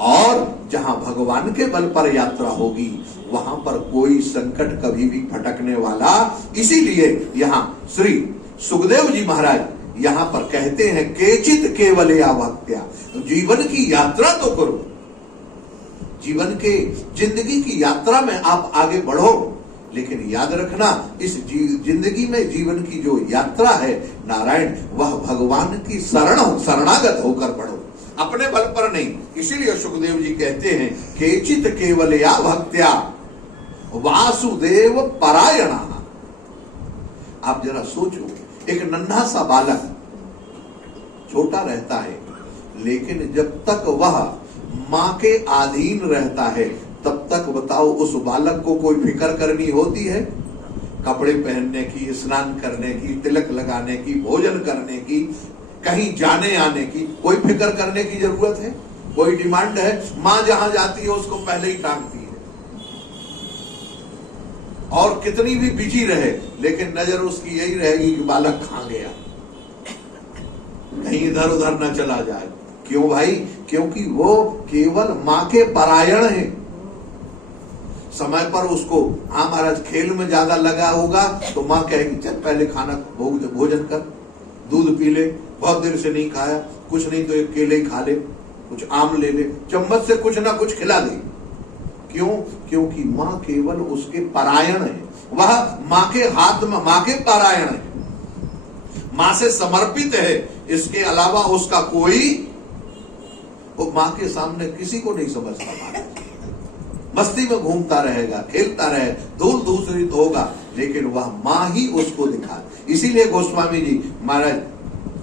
और जहां भगवान के बल पर यात्रा होगी वहां पर कोई संकट कभी भी फटकने वाला। इसीलिए यहां श्री सुखदेव जी महाराज यहां पर कहते हैं, केचित केवल भक्त्या, जीवन की यात्रा तो करो, जीवन के जिंदगी की यात्रा में आप आगे बढ़ो, लेकिन याद रखना इस जिंदगी में जीवन की जो यात्रा है नारायण, वह भगवान की शरणागत होकर बढ़ो, अपने बल पर नहीं। इसीलिए सुखदेव जी कहते हैं, केचित केवल या भक्त्या वासुदेव परायणा। आप जरा सोचो, एक नन्हा सा बालक छोटा रहता है, लेकिन जब तक वह मां के अधीन रहता है तब तक बताओ उस बालक को कोई फिक्र करनी होती है? कपड़े पहनने की, स्नान करने की, तिलक लगाने की, भोजन करने की, कहीं जाने आने की कोई फिक्र करने की जरूरत है? कोई डिमांड है? मां जहां जाती है उसको पहले ही टांगती है, और कितनी भी बिजी रहे लेकिन नजर उसकी यही रहेगी कि बालक कहां गया, कहीं इधर उधर न चला जाए। क्यों भाई? क्योंकि वो केवल मां के परायण है। समय पर उसको, हाँ महाराज खेल में ज्यादा लगा होगा तो मां कहेगी चल पहले खाना भोजन कर, दूध पी ले, बहुत देर से नहीं खाया, कुछ नहीं तो एक केले ही खा ले, कुछ आम ले ले, चम्मच से कुछ ना कुछ खिला दे। क्यों? क्योंकि मां केवल उसके परायण है, वह मां के हाथ में, मां के परायण है, मां से समर्पित है। इसके अलावा उसका कोई, वो मां के सामने किसी को नहीं समझता। मस्ती में घूमता रहेगा, खेलता रहे, धूल धूसरित होगा, लेकिन वह माँ ही उसको दिखा। इसीलिए गोस्वामी जी महाराज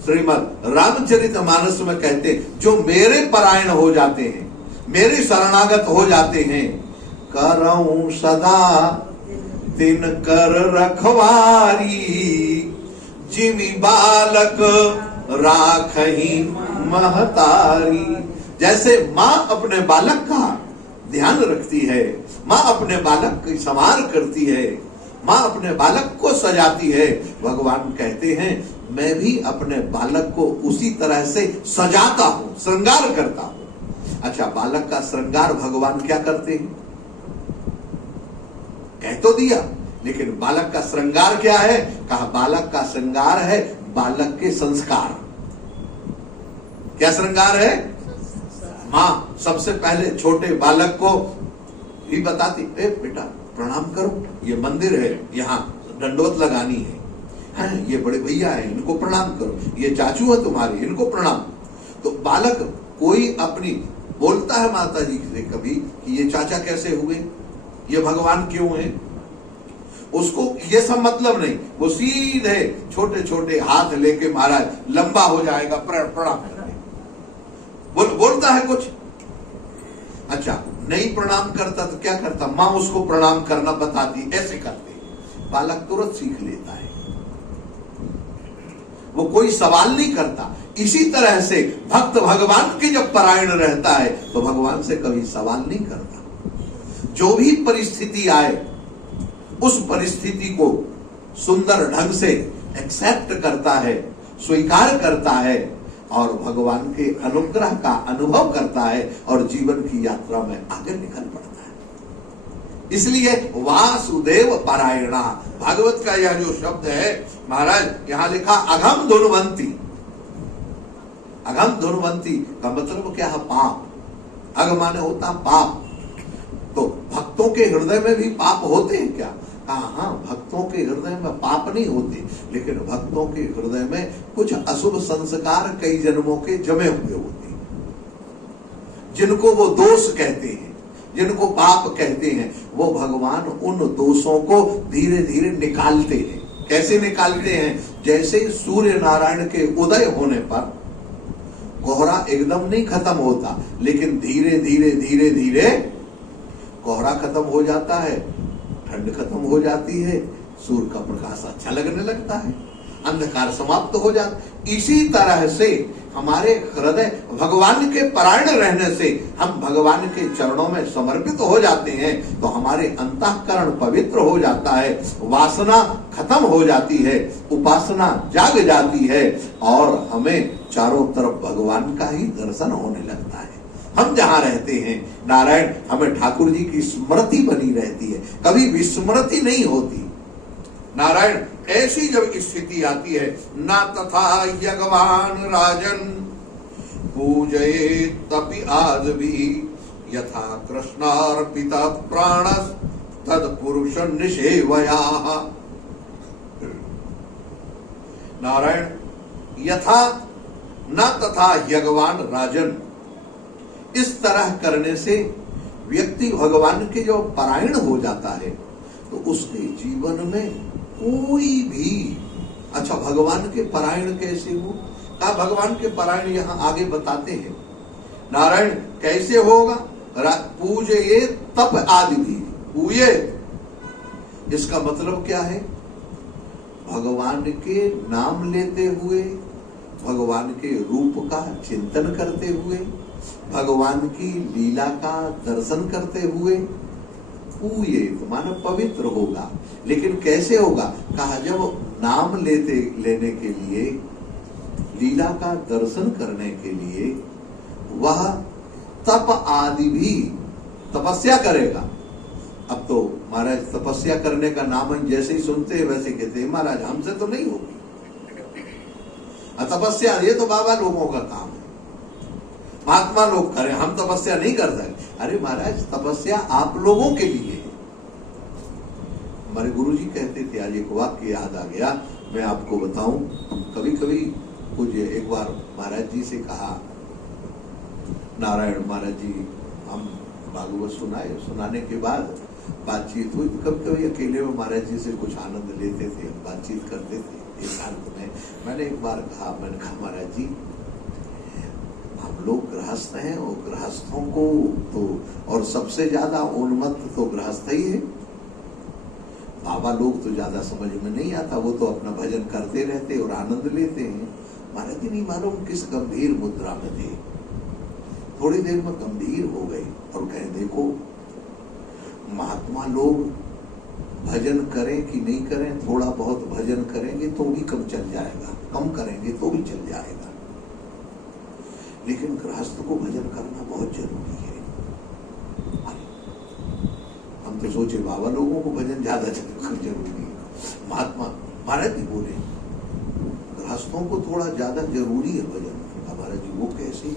श्रीमद रामचरितमानस में कहते हैं, जो मेरे परायण हो जाते हैं, मेरे शरणागत हो जाते हैं, करऊं सदा तिन कर रखवारी, जिमि बालक राखही महतारी। जैसे माँ अपने बालक का ध्यान रखती है, माँ अपने बालक की संभाल करती है, माँ अपने बालक को सजाती है, भगवान कहते हैं मैं भी अपने बालक को उसी तरह से सजाता हूं, श्रृंगार करता हूं। अच्छा, बालक का श्रृंगार भगवान क्या करते हैं? कह तो दिया, लेकिन बालक का श्रृंगार क्या है? कहा बालक का श्रृंगार है बालक के संस्कार। क्या श्रृंगार है? माँ सबसे पहले छोटे बालक को ही बताती, ए बेटा प्रणाम करो, ये मंदिर है, यहाँ दंडवत लगानी है, ये बड़े भैया है इनको प्रणाम करो, ये चाचू है तुम्हारे इनको प्रणाम। तो बालक कोई अपनी बोलता है माता जी से कभी कि ये चाचा कैसे हुए, ये भगवान क्यों है, उसको ये सब मतलब नहीं, वो सीधे छोटे छोटे हाथ लेके महाराज लंबा हो जाएगा प्रणाम करने। बोलता है कुछ? अच्छा, नहीं प्रणाम करता तो क्या करता? माँ उसको प्रणाम करना बताती, ऐसे करते, बालक तुरंत सीख लेता है, वो कोई सवाल नहीं करता। इसी तरह से भक्त भगवान के जब परायण रहता है तो भगवान से कभी सवाल नहीं करता। जो भी परिस्थिति आए उस परिस्थिति को सुंदर ढंग से एक्सेप्ट करता है, स्वीकार करता है और भगवान के अनुग्रह का अनुभव करता है और जीवन की यात्रा में आगे निकल पड़ता है। इसलिए वासुदेव पारायणा, भागवत का यह जो शब्द है महाराज, यहां लिखा अघम धुनवंती। अघम धुनवंती का मतलब क्या है? पाप। अघ माने होता पाप। तो भक्तों के हृदय में भी पाप होते हैं क्या? हाँ, भक्तों के हृदय में पाप नहीं होते, लेकिन भक्तों के हृदय में कुछ अशुभ संस्कार कई जन्मों के जमे हुए होते हैं, जिनको वो दोष कहते हैं, जिनको पाप कहते हैं। वो भगवान उन दोषों को धीरे धीरे निकालते हैं। कैसे निकालते हैं? जैसे सूर्य नारायण के उदय होने पर कोहरा एकदम नहीं खत्म होता, लेकिन धीरे धीरे धीरे धीरे कोहरा खत्म हो जाता है, ठंड खत्म हो जाती है, सूर्य का प्रकाश अच्छा लगने लगता है, अंधकार समाप्त हो जाता। इसी तरह से हमारे हृदय भगवान के परायण रहने से हम भगवान के चरणों में समर्पित हो जाते हैं, तो हमारे अंतःकरण पवित्र हो जाता है, वासना खत्म हो जाती है, उपासना जाग जाती है और हमें चारों तरफ भगवान का ही दर्शन होने लगता है। हम जहां रहते हैं नारायण, हमें ठाकुर जी की स्मृति बनी रहती है, कभी विस्मृति नहीं होती। नारायण, ऐसी जब स्थिति आती है, ना तथा यज्ञवान राजन पूजये तपि आदवी, यथा कृष्णार्पिता प्राणस तद पुरुष निषेवया। नारायण, यथा न तथा यज्ञवान राजन, इस तरह करने से व्यक्ति भगवान के जो परायण हो जाता है तो उसके जीवन में कोई भी, अच्छा भगवान के परायण कैसे हो? का भगवान के परायण यहां आगे बताते हैं। नारायण कैसे होगा? पूजये तप आदि भी। पूजे, इसका मतलब क्या है? भगवान के नाम लेते हुए, भगवान के रूप का चिंतन करते हुए, भगवान की लीला का दर्शन करते हुए पूजे, मानो पवित्र होगा। लेकिन कैसे होगा? कहा जब नाम लेने के लिए, लीला का दर्शन करने के लिए वह तप आदि भी तपस्या करेगा। अब तो महाराज तपस्या करने का नाम जैसे ही सुनते हैं वैसे कहते हैं महाराज हमसे तो नहीं होगी तपस्या, ये तो बाबा लोगों का काम है, महात्मा लोग करें, हम तपस्या नहीं कर सकते। अरे महाराज तपस्या आप लोगों के लिए है। हमारे गुरुजी कहते थे, आज एक वाक्य याद आ गया, मैं आपको बताऊं। कभी कभी कुछ एक बार महाराज जी से कहा, नारायण महाराज जी हम भागवत सुनाए, सुनाने के बाद बातचीत हुई। कभी कभी अकेले में महाराज जी से कुछ आनंद लेते थे, बातचीत करते थे एकांत में। मैंने एक बार कहा, मैंने कहा महाराज जी हम लोग गृहस्थ हैं और गृहस्थों को तो और सबसे ज्यादा उन्मत्त तो गृहस्थ ही है। बाबा लोग तो ज्यादा समझ में नहीं आता, वो तो अपना भजन करते रहते और आनंद लेते हैं। महाराज जी नहीं मालूम किस गंभीर मुद्रा में थे, थोड़ी देर में गंभीर हो गए और कहे देखो महात्मा लोग भजन करें कि नहीं करें, थोड़ा बहुत भजन करेंगे तो भी कम चल जाएगा, कम करेंगे तो भी चल जाएगा, लेकिन गृहस्थ को भजन करना बहुत जरूरी है। हम तो सोचे बाबा लोगों को भजन ज्यादा जरूरी है। महात्मा महाराज जी बोले गृहस्थों को थोड़ा ज्यादा जरूरी है भजन। महाराज जी वो कैसे?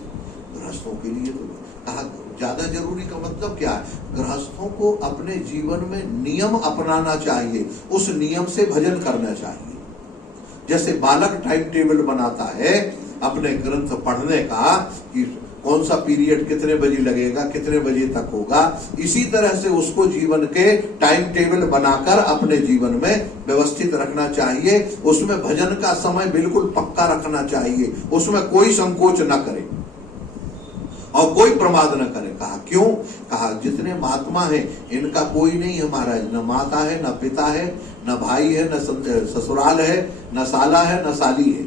गृहस्थों के लिए तो कहा ज्यादा जरूरी का मतलब क्या है? गृहस्थों को अपने जीवन में नियम अपनाना चाहिए, उस नियम से भजन करना चाहिए। जैसे बालक टाइम टेबल बनाता है अपने ग्रंथ पढ़ने का कि कौन सा पीरियड कितने बजे लगेगा, कितने बजे तक होगा, इसी तरह से उसको जीवन के टाइम टेबल बनाकर अपने जीवन में व्यवस्थित रखना चाहिए। उसमें भजन का समय बिल्कुल पक्का रखना चाहिए, उसमें कोई संकोच न करे और कोई प्रमाद न करे। कहा क्यों? कहा जितने महात्मा हैं इनका कोई नहीं है महाराज, न माता है, न पिता है, न भाई है, न ससुराल है, न साला है, न साली है।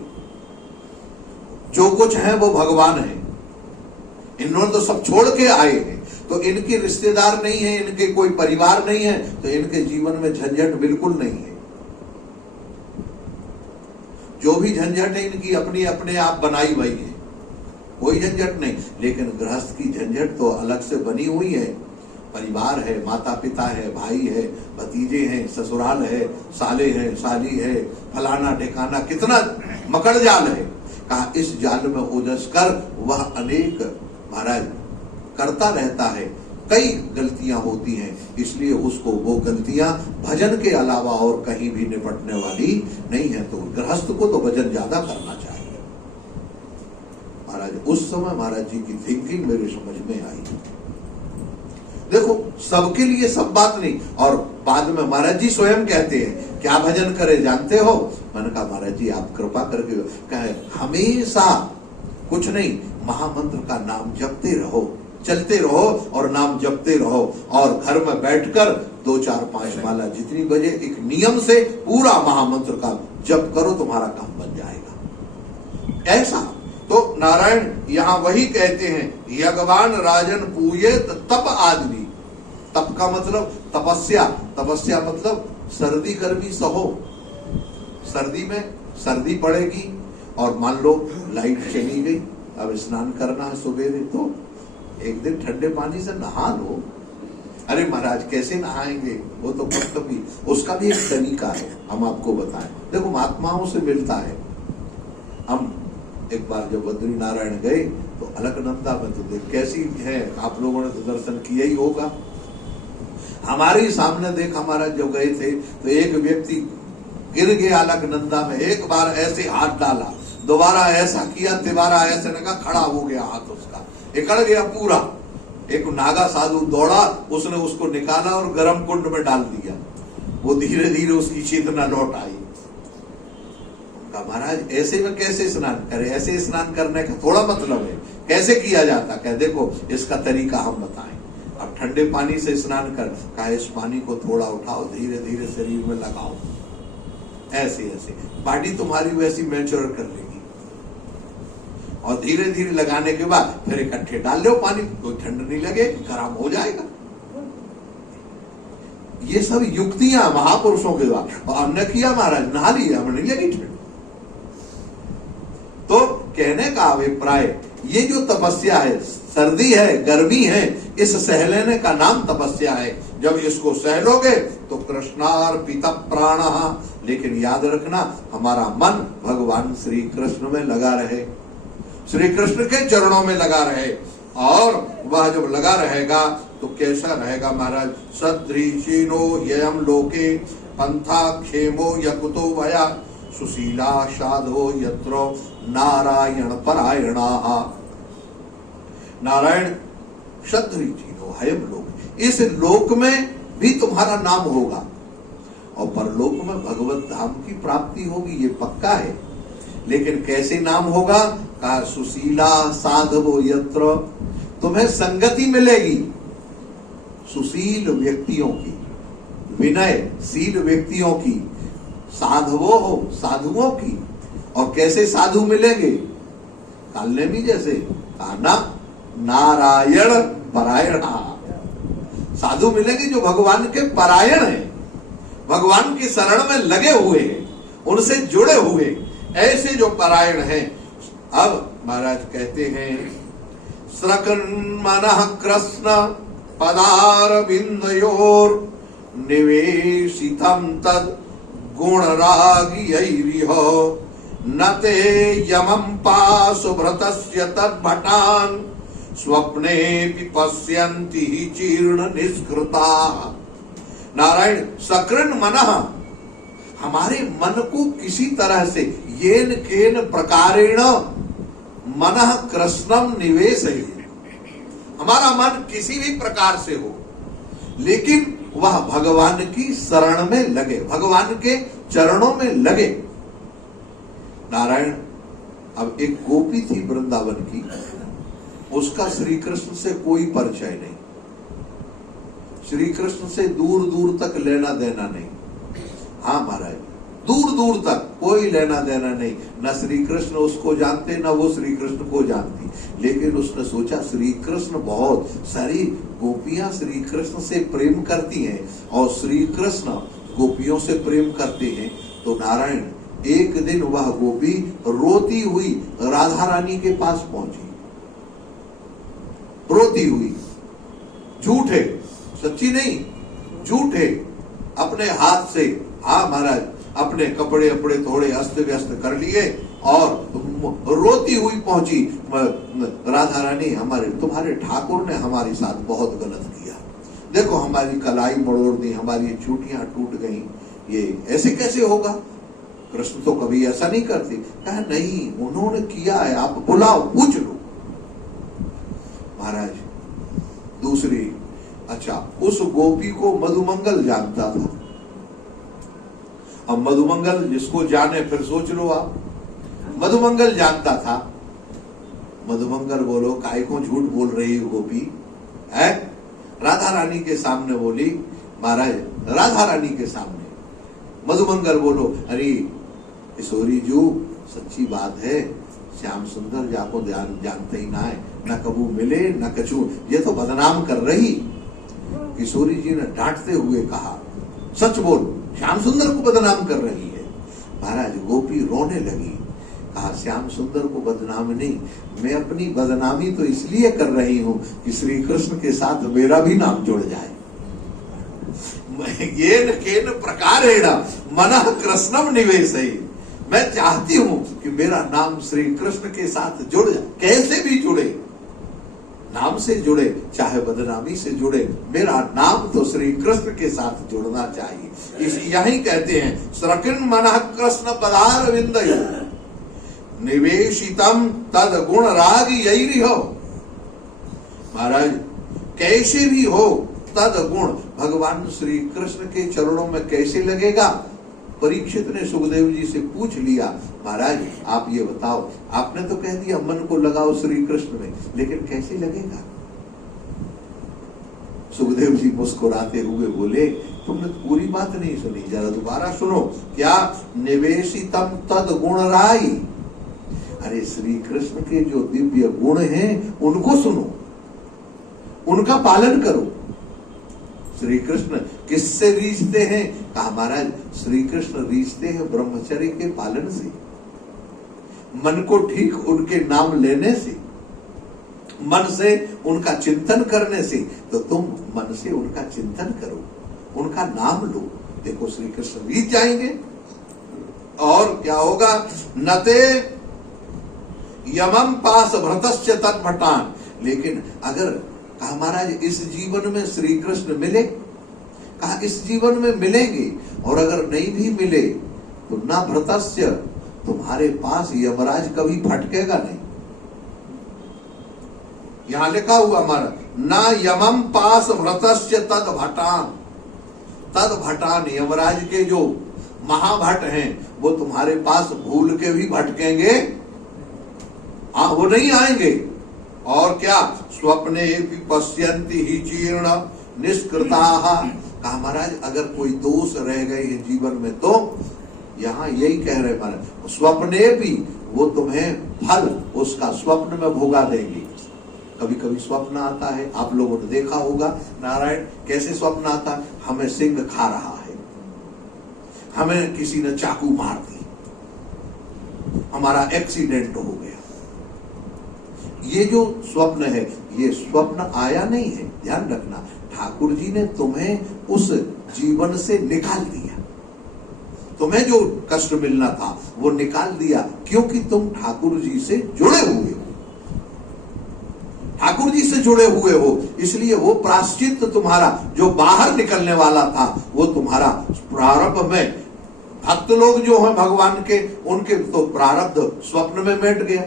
जो कुछ है वो भगवान है। इन्होंने तो सब छोड़ के आए हैं, तो इनके रिश्तेदार नहीं है, इनके कोई परिवार नहीं है, तो इनके जीवन में झंझट बिल्कुल नहीं है। जो भी झंझट है इनकी अपनी अपने आप बनाई हुई है, कोई झंझट नहीं। लेकिन गृहस्थ की झंझट तो अलग से बनी हुई है। परिवार है, माता पिता है, भाई है, भतीजे हैं, ससुराल है, साले हैं, साली है, फलाना ठिकाना, कितना मकड़ जाल है। कहा इस जाल में उलझ कर वह अनेक महाराज करता रहता है, कई गलतियां होती हैं, इसलिए उसको वो गलतियां भजन के अलावा और कहीं भी निपटने वाली नहीं है। तो गृहस्थ को तो भजन ज्यादा करना चाहिए। महाराज उस समय महाराज जी की थिंकिंग मेरे समझ में आई। देखो सबके लिए सब बात नहीं। और बाद में महाराज जी स्वयं कहते हैं क्या भजन करे जानते हो? मैंने कहा महाराज जी आप कृपा करके कहे हमेशा कुछ नहीं, महामंत्र का नाम जपते रहो, चलते रहो और नाम जपते रहो, और घर में बैठकर 2 4 5 माला जितनी बजे एक नियम से पूरा महामंत्र का जप करो, तुम्हारा काम बन जाएगा। ऐसा तो नारायण यहाँ वही कहते हैं यज्ञवान राजन पूयेत तप आदमी। तप का मतलब तपस्या, तपस्या मतलब सर्दी गर्मी सहो। सर्दी में सर्दी पड़ेगी और मान लो लाइट चली गई, अब स्नान करना है सवेरे, तो एक दिन ठंडे पानी से नहा लो। अरे महाराज कैसे नहाएंगे? वो तो कभी उसका भी एक तरीका है, हम आपको बताएं। देखो महात्माओं से मिलता है। हम एक बार जब बद्री नारायण गए तो अलकनंदा में तो देख कैसी है, आप लोगों ने तो दर्शन किया ही होगा। हमारे सामने देख हमारा जब गए थे तो एक व्यक्ति गिर गया अलकनंदा में, एक बार ऐसे हाथ डाला, दोबारा ऐसा किया, तिबारा ऐसे लगा, खड़ा हो गया हाथ उसका, इकड़ गया पूरा। एक नागा साधु दौड़ा, उसने उसको निकाला और गर्म कुंड में डाल दिया। वो धीरे धीरे उसकी चेतना लौट आई। महाराज ऐसे में कैसे स्नान करे? ऐसे स्नान करने का थोड़ा मतलब है, कैसे किया जाता? कह देखो इसका तरीका हम बताएं। अब ठंडे पानी से स्नान कर, कहा इस पानी को थोड़ा उठाओ, धीरे धीरे शरीर में लगाओ, ऐसे ऐसे बॉडी तुम्हारी वैसी मैच्योर कर लेगी, और धीरे धीरे लगाने के बाद फिर इकट्ठे डाल लो पानी, कोई ठंड नहीं लगे, गर्म हो जाएगा। ये सब युक्तियां महापुरुषों के द्वारा, और हमने किया महाराज, नहा लिया, हमें नहीं लगी ठंड। तो कहने का अभिप्राय ये जो तपस्या है, सर्दी है, गर्मी है, इस सह लेने का नाम तपस्या है। जब इसको सह लोगे तो कृष्णार्पित प्राणः, लेकिन याद रखना हमारा मन भगवान श्री कृष्ण में लगा रहे, श्री कृष्ण के चरणों में लगा रहे। और वह जब लगा रहेगा तो कैसा रहेगा महाराज? सदृशीनो ययम लोके पंथा क्षेमो यकुतो भया सुशीला साधो यत्रो नारायण परायणा। नारायण क्षत्रिय वो हयम लोक, इस लोक में भी तुम्हारा नाम होगा और परलोक में भगवत धाम की प्राप्ति होगी, ये पक्का है। लेकिन कैसे नाम होगा? कहा सुशीला साधवो यत्र, तुम्हें संगति मिलेगी सुशील व्यक्तियों की, विनयशील व्यक्तियों की, साधवो हो साधुओं की। और कैसे साधु मिलेंगे? कालनेमी जैसे कहा ना, नारायण परायणा, साधु मिलेंगे जो भगवान के परायण हैं, भगवान की शरण में लगे हुए हैं, उनसे जुड़े हुए, ऐसे जो परायण हैं। अब महाराज कहते हैं स्रकन मनः कृष्ण पदारविंदयोर निवेशितम तद गुणरागियैरिह न ते यमं पाशुभृतस्य तद्भटान् स्वप्ने पश्यन्ति चीर्ण निष्कृता। नारायण सकृन मनः, हमारे मन को किसी तरह से येन केन प्रकारेण मनः कृष्णम निवेशयेत्, हमारा मन किसी भी प्रकार से हो लेकिन वह भगवान की शरण में लगे, भगवान के चरणों में लगे। नारायण अब एक गोपी थी वृंदावन की, उसका श्री कृष्ण से कोई परिचय नहीं, श्री कृष्ण से दूर दूर तक लेना देना नहीं। हाँ महाराज, दूर दूर तक कोई लेना देना नहीं, न श्री कृष्ण उसको जानते न वो श्री कृष्ण को जानती। लेकिन उसने सोचा श्री कृष्ण, बहुत सारी गोपियां श्री कृष्ण से प्रेम करती हैं और श्री कृष्ण गोपियों से प्रेम करते हैं। तो नारायण एक दिन वह गोपी रोती हुई राधा रानी के पास पहुंची, रोती हुई, झूठे, सच्ची नहीं, झूठे, अपने हाथ से, हाँ महाराज, अपने कपड़े अपड़े थोड़े अस्त व्यस्त कर लिए और रोती हुई पहुंची, राधा रानी हमारे, तुम्हारे ठाकुर ने हमारे साथ बहुत गलत किया, देखो हमारी कलाई मरोड़ दी, हमारी चूटियां टूट गई, ये ऐसे कैसे होगा? कृष्ण तो कभी ऐसा नहीं करते। कहा नहीं, उन्होंने किया है, आप बुलाओ, पूछ लो। महाराज दूसरी, अच्छा उस गोपी को मधुमंगल जानता था। अब मधुमंगल जिसको जाने, फिर सोच लो आप, मधुमंगल जानता था। मधुमंगल बोलो काय को झूठ बोल रही है गोपी है? राधा रानी के सामने बोली, महाराज राधा रानी के सामने मधुमंगल बोलो, अरे किशोरी जू सच्ची बात है, श्याम सुंदर जाको जानते ही ना है, न कबू मिले न कछू, ये तो बदनाम कर रही। किशोरी जी ने डांटते हुए कहा सच बोल, श्याम सुंदर को बदनाम कर रही है। महाराज गोपी रोने लगी, कहा श्याम सुंदर को बदनाम नहीं, मैं अपनी बदनामी तो इसलिए कर रही हूं कि श्री कृष्ण के साथ मेरा भी नाम जुड़ जाए। येन केन प्रकारेण मनः कृष्णम निवेशयेत्, मैं चाहती हूं कि मेरा नाम श्री कृष्ण के साथ जुड़ जाए, कैसे भी जुड़े, नाम से जुड़े चाहे बदनामी से जुड़े, मेरा नाम तो श्री कृष्ण के साथ जुड़ना चाहिए। इस यही कहते हैं स्रकिन मनः कृष्ण पदारविंदयोः निवेशितम तद गुण रागियैरिह। महाराज कैसे भी हो तद गुण, भगवान श्री कृष्ण के चरणों में कैसे लगेगा? परीक्षित ने सुखदेव जी से पूछ लिया, महाराज आप ये बताओ, आपने तो कह दिया मन को लगाओ श्री कृष्ण में, लेकिन कैसे लगेगा? सुखदेव जी मुस्कुराते हुए बोले, तुमने तो पूरी बात नहीं सुनी, जरा दोबारा सुनो। क्या? निवेशितम तद गुण राई, अरे श्री कृष्ण के जो दिव्य गुण हैं उनको सुनो, उनका पालन करो। श्री कृष्ण किससे रीझते हैं? कहा महाराज श्री कृष्ण रीझते हैं ब्रह्मचर्य के पालन से, मन को ठीक उनके नाम लेने से, मन से उनका चिंतन करने से। तो तुम मन से उनका चिंतन करो, उनका नाम लो, देखो श्री कृष्ण रीझ जाएंगे। और क्या होगा? नते यमं पास भ्रतश्च तद्भटान। लेकिन अगर कहा महाराज इस जीवन में श्री कृष्ण मिले, कहा इस जीवन में मिलेंगे, और अगर नहीं भी मिले तो ना भ्रतस्य, तुम्हारे पास यमराज कभी भटकेगा नहीं। यहां लिखा हुआ हमारा, न यमम पास व्रतस्य तद भटान। तद भटान, यमराज के जो महाभट हैं वो तुम्हारे पास भूल के भी भटकेंगे, वो नहीं आएंगे। और क्या, स्वप्ने भी पश्यन्ति ही जीर्ण निष्कृताः। कहा महाराज अगर कोई दोष रह गए हैं जीवन में तो यहां यही कह रहे महाराज, स्वप्ने भी, वो तुम्हें फल उसका स्वप्न में भोगा देंगी। कभी कभी स्वप्न आता है, आप लोगों ने देखा होगा नारायण कैसे स्वप्न आता है, हमें सिंह खा रहा है, हमें किसी ने चाकू मार दी, हमारा एक्सीडेंट हो गया। ये जो स्वप्न है ये स्वप्न आया नहीं है, ध्यान रखना। ठाकुर जी ने तुम्हें उस जीवन से निकाल दिया, तुम्हें जो कष्ट मिलना था वो निकाल दिया, क्योंकि तुम ठाकुर जी से जुड़े हुए हो, ठाकुर जी से जुड़े हुए हो, इसलिए वो प्रायश्चित तुम्हारा जो बाहर निकलने वाला था वो तुम्हारा प्रारब्ध में, भक्त लोग जो हैं भगवान के, उनके तो प्रारब्ध स्वप्न में मिट गया,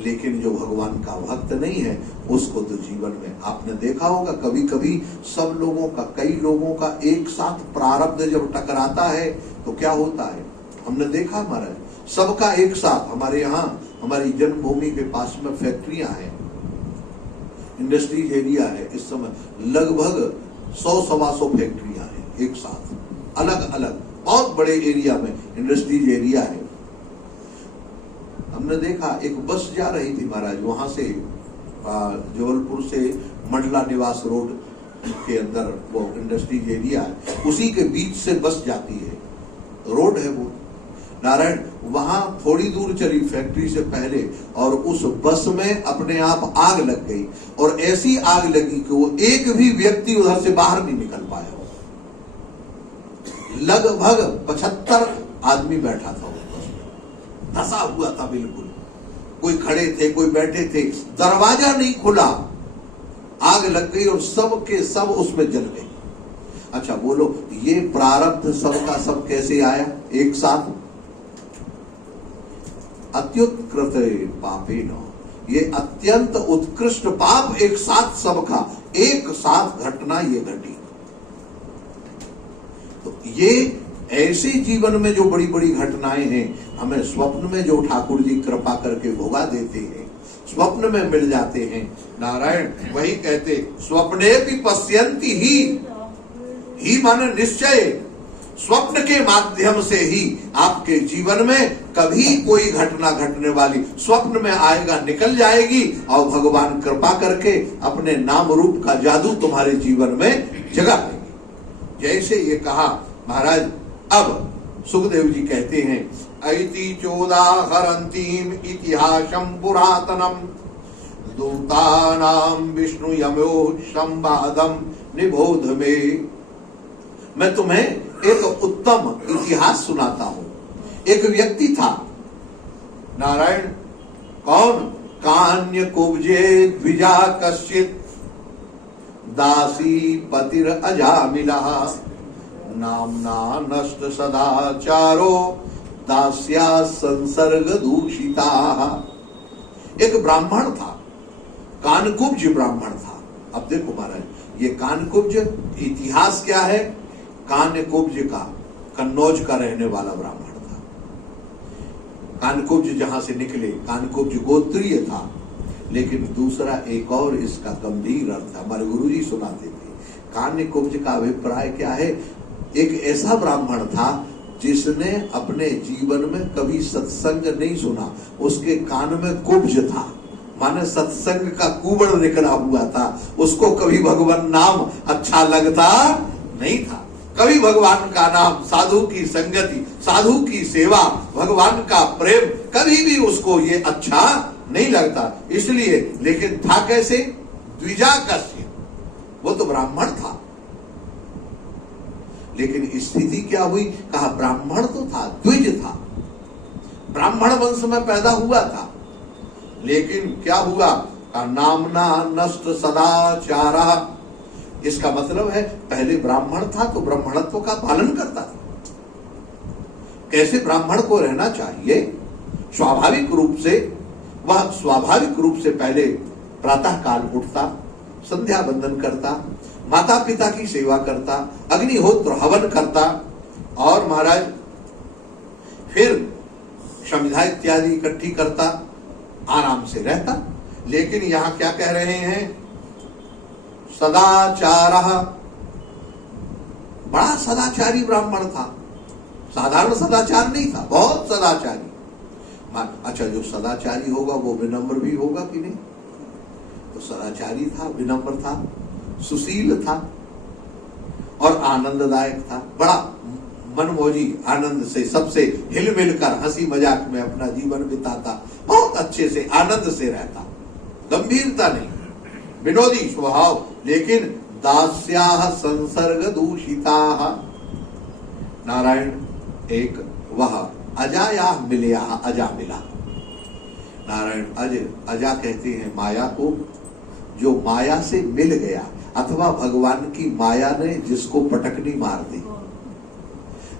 लेकिन जो भगवान का भक्त नहीं है उसको तो जीवन में, आपने देखा होगा कभी कभी सब लोगों का, कई लोगों का एक साथ प्रारब्ध जब टकराता है तो क्या होता है, हमने देखा महाराज सबका एक साथ। हमारे यहाँ हमारी जन्मभूमि के पास में फैक्ट्रियां हैं, इंडस्ट्रीज एरिया है, इस समय लगभग 100-125 फैक्ट्रियां हैं एक साथ, अलग अलग बहुत बड़े एरिया में इंडस्ट्रीज एरिया है। हमने देखा एक बस जा रही थी महाराज, वहां से जबलपुर से मंडला निवास रोड के अंदर वो इंडस्ट्रीज एरिया है, उसी के बीच से बस जाती है, रोड है वो नारायण। वहां थोड़ी दूर चली फैक्ट्री से पहले और उस बस में अपने आप आग लग गई, और ऐसी आग लगी कि वो एक भी व्यक्ति उधर से बाहर नहीं निकल पाया। लगभग 75 आदमी बैठा था, धसा हुआ था बिल्कुल, कोई खड़े थे कोई बैठे थे, दरवाजा नहीं खुला, आग लग गई और सब के सब उसमें जल गए। अच्छा बोलो ये प्रारब्ध सबका सब कैसे आया एक साथ, अत्युत्कृत पापे न, ये अत्यंत उत्कृष्ट पाप एक साथ सबका एक साथ घटना ये घटी। तो ये ऐसे जीवन में जो बड़ी बड़ी घटनाएं हैं हमें स्वप्न में जो ठाकुर जी कृपा करके भोगा देते हैं, स्वप्न में मिल जाते हैं नारायण। वही कहते स्वप्ने भी पश्यन्ति ही माने निश्चय, स्वप्न के माध्यम से ही आपके जीवन में कभी कोई घटना घटने वाली स्वप्न में आएगा, निकल जाएगी, और भगवान कृपा करके अपने नाम रूप का जादू तुम्हारे जीवन में जगा देंगे। जैसे ये कहा महाराज, अब सुखदेव जी कहते हैं ऐति चोदाहरन्तीम इतिहासं पुरातनम दूतानां विष्णु यमो संवादम निबोध में। मैं तुम्हें एक उत्तम इतिहास सुनाता हूं। एक व्यक्ति था नारायण, कौन, कान्य कुब्जे द्विजा कश्चित दासी पतिर अजामिला नामना नष्ट सदाचारो दास्या संसर्ग दूषिता। एक ब्राह्मण था, कानकुब्ज ब्राह्मण था। अब देखो महाराज ये कानकुब्ज इतिहास क्या है, कानकुब्ज का, कन्नौज का रहने वाला ब्राह्मण था। कानकुब्ज जहां से निकले, कानकुब्ज गोत्रीय था, लेकिन दूसरा एक और इसका गंभीर अर्थ हमारे गुरुजी सुनाते थे। कान्यकुब्ज का अभिप्राय क्या है, एक ऐसा ब्राह्मण था जिसने अपने जीवन में कभी सत्संग नहीं सुना, उसके कान में कुब्ज था, माने सत्संग का कुबड़ निकला हुआ था, उसको कभी भगवान नाम अच्छा लगता नहीं था, कभी भगवान का नाम, साधु की संगति, साधु की सेवा, भगवान का प्रेम कभी भी उसको ये अच्छा नहीं लगता। इसलिए, लेकिन था कैसे, द्विजा कश्य, वो तो ब्राह्मण था, लेकिन स्थिति क्या हुई, कहा ब्राह्मण तो था, द्विज था, ब्राह्मण वंश में पैदा हुआ था, लेकिन क्या हुआ, कहा नामना नष्ट सदाचारा। इसका मतलब है पहले ब्राह्मण था तो ब्राह्मणत्व का पालन करता था, कैसे ब्राह्मण को रहना चाहिए, स्वाभाविक रूप से वह स्वाभाविक रूप से पहले प्रातः काल उठता, संध्या वंदन करता, माता पिता की सेवा करता, अग्निहोत्र हवन करता और महाराज फिर समिधा इत्यादि इकट्ठी करता, आराम से रहता। लेकिन यहां क्या कह रहे हैं? सदाचारः, बड़ा सदाचारी ब्राह्मण था, साधारण सदाचार नहीं था, बहुत सदाचारी। अच्छा, जो सदाचारी होगा वो विनम्र भी होगा कि नहीं? तो सदाचारी था, विनम्र था, सुशील था और आनंददायक था। बड़ा मनमौजी, आनंद से सबसे हिल मिलकर हंसी मजाक में अपना जीवन बिताता, बहुत अच्छे से आनंद से रहता, गंभीरता नहीं, विनोदी स्वभाव। लेकिन दास्याः संसर्ग दूषिताः, नारायण एक वह अजाया मिलया, अजा मिला। नारायण अजा कहते हैं माया को, जो माया से मिल गया, अथवा भगवान की माया ने जिसको पटकनी मार दी,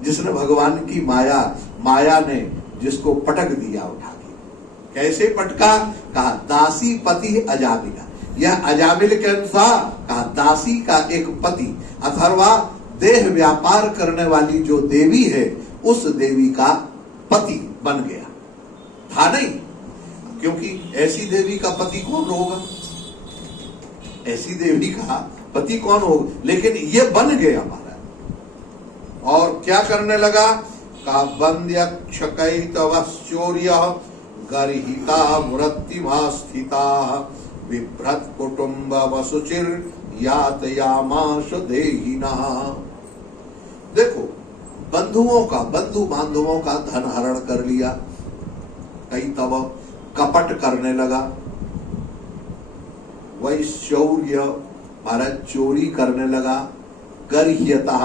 जिसने भगवान की माया ने जिसको पटक दिया उठा के। कैसे पटका? कहा दासी पति अजामिला। यह अजामिल के अनुसार कहा दासी का एक पति अथवा देह व्यापार करने वाली जो देवी है, उस देवी का पति बन गया था नहीं, क्योंकि ऐसी देवी का पति कौन होगा? ऐसी देवी का पति कौन होगा? लेकिन ये बन गया महाराज। और क्या करने लगा? का बंद्य क्षकैतवश्चौर्य गर्हिता वृत्तिमा स्थिता बिभ्रत कुटुंब वसुचिर यातयामाश देहिना। देखो, बंधु बांधवों का धन हरण कर लिया, कई तब कपट करने लगा, वैश्चौर्य महाराज चोरी करने लगा, गर्ह्यतः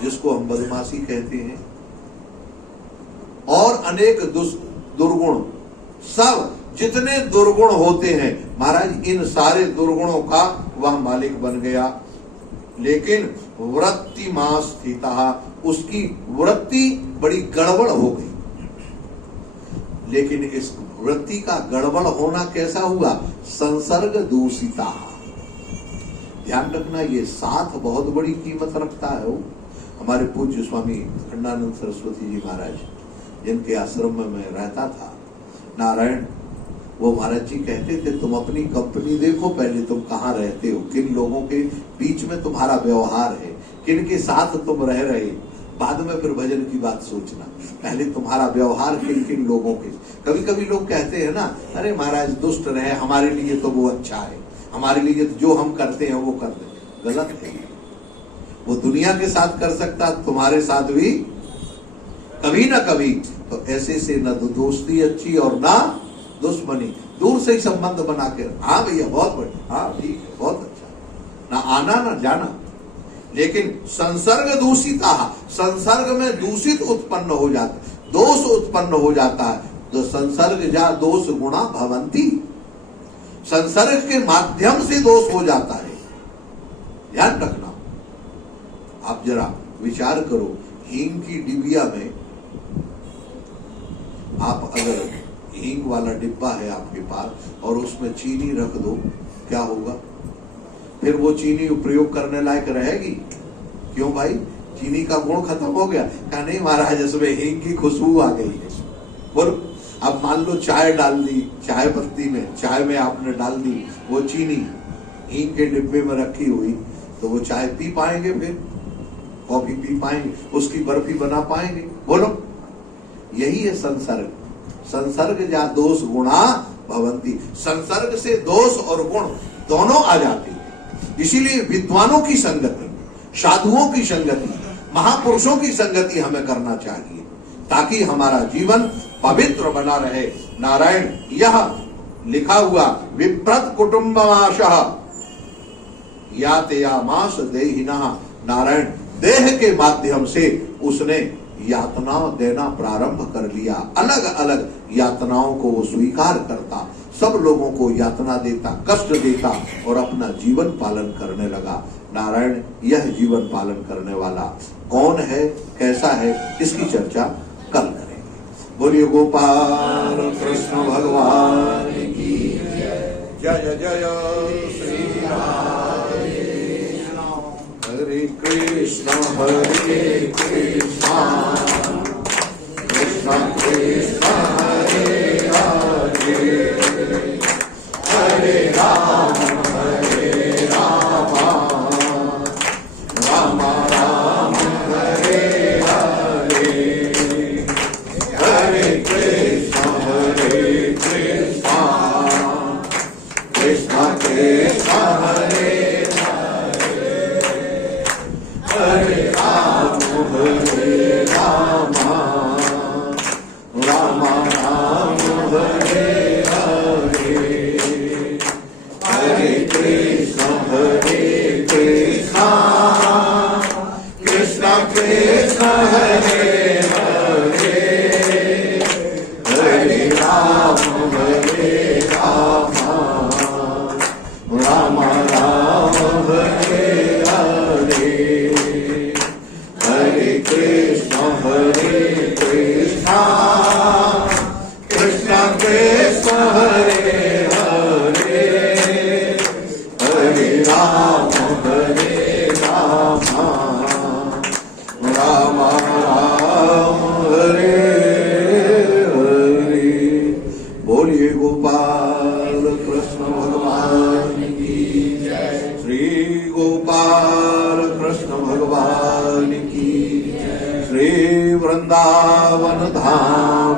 जिसको हम बदमाशी कहते हैं, और अनेक दुर्गुण, सब जितने दुर्गुण होते हैं महाराज, इन सारे दुर्गुणों का वह मालिक बन गया। लेकिन वृत्ति मां स्थिता, उसकी वृत्ति बड़ी गड़बड़ हो गई। लेकिन इस वृत्ति का गड़बड़ होना कैसा हुआ? संसर्ग दूषिता। ध्यान रखना, ये साथ बहुत बड़ी कीमत रखता है। वो हमारे पूज्य स्वामी खंडानंद सरस्वती जी महाराज, जिनके आश्रम में मैं रहता था, नारायण, वो महाराज जी कहते थे, तुम अपनी कंपनी देखो, पहले तुम कहाँ रहते हो, किन लोगों के बीच में तुम्हारा व्यवहार है, किन के साथ तुम रह रहे, बाद में फिर भजन की बात सोचना, पहले तुम्हारा व्यवहार किन किन लोगों के। कभी कभी लोग कहते हैं ना, अरे महाराज दुष्ट रहे, हमारे लिए तो वो अच्छा है, हमारे लिए तो जो हम करते हैं वो करते हैं। गलत है। वो दुनिया के साथ कर सकता, तुम्हारे साथ भी कभी ना कभी। तो ऐसे से न दोस्ती अच्छी और ना दुश्मनी, दूर से ही संबंध बना के, हाँ भैया बहुत बढ़िया, हाँ ठीक है, बहुत अच्छा, ना आना ना जाना। लेकिन संसर्ग दूषिता, संसर्ग में दूषित उत्पन्न हो जाता, दोष उत्पन्न हो जाता है। तो संसर्ग जा दोष गुणा भवंती, संसर्ग के माध्यम से दोष हो जाता है। ध्यान रखना। आप जरा विचार करो, हींग की डिबिया में आप अगर हींग वाला डिब्बा है आपके पास और उसमें चीनी रख दो, क्या होगा? फिर वो चीनी प्रयोग करने लायक रहेगी? क्यों भाई, चीनी का गुण खत्म हो गया? क्या नहीं महाराज, इसमें हींग की खुशबू आ गई है। और अब मान लो चाय डाल दी, चाय पत्ती में, चाय में आपने डाल दी वो चीनी, हींग के डिब्बे में रखी हुई, तो वो चाय पी पाएंगे? फिर कॉफी पी पाएंगे? उसकी बर्फी बना पाएंगे? बोलो। यही है संसर्ग। संसर्ग जा दोष गुणा भवंती, संसर्ग से दोष और गुण दोनों आ जाते हैं। इसीलिए विद्वानों की संगति, साधुओं की संगति, महापुरुषों की संगति हमें करना चाहिए, ताकि हमारा जीवन पवित्र बना रहे। नारायण, यह लिखा हुआ विप्रत कुटुंबमाशः यातयामास देहिनः, नारायण देह के माध्यम से उसने यातना देना प्रारंभ कर लिया। अलग अलग यातनाओं को वो स्वीकार करता, सब लोगों को यातना देता, कष्ट देता और अपना जीवन पालन करने लगा। नारायण, यह जीवन पालन करने वाला कौन है, कैसा है, इसकी चर्चा कल करेंगे। बोलिए गोपाल कृष्ण भगवान की जय जय श्री राधे। हरे कृष्ण कृष्ण कृष्ण हरे हरे, हरे राम राम राम हरे हरे, हरे कृष्ण कृष्ण कृष्ण हरे हरे, हरे राम राम राम हरे हरे, हरे कृष्ण कृष्ण कृष्ण हरे हरे, हरे राम राम राम हरे हरे, हरे कृष्ण कृष्ण कृष्ण हरे हरे, हरे राम राम राम हरे हरे। बोलिए गोपाल कृष्ण भगवान की जय, श्री गोपाल कृष्ण भगवान की जय, श्री वृंदावन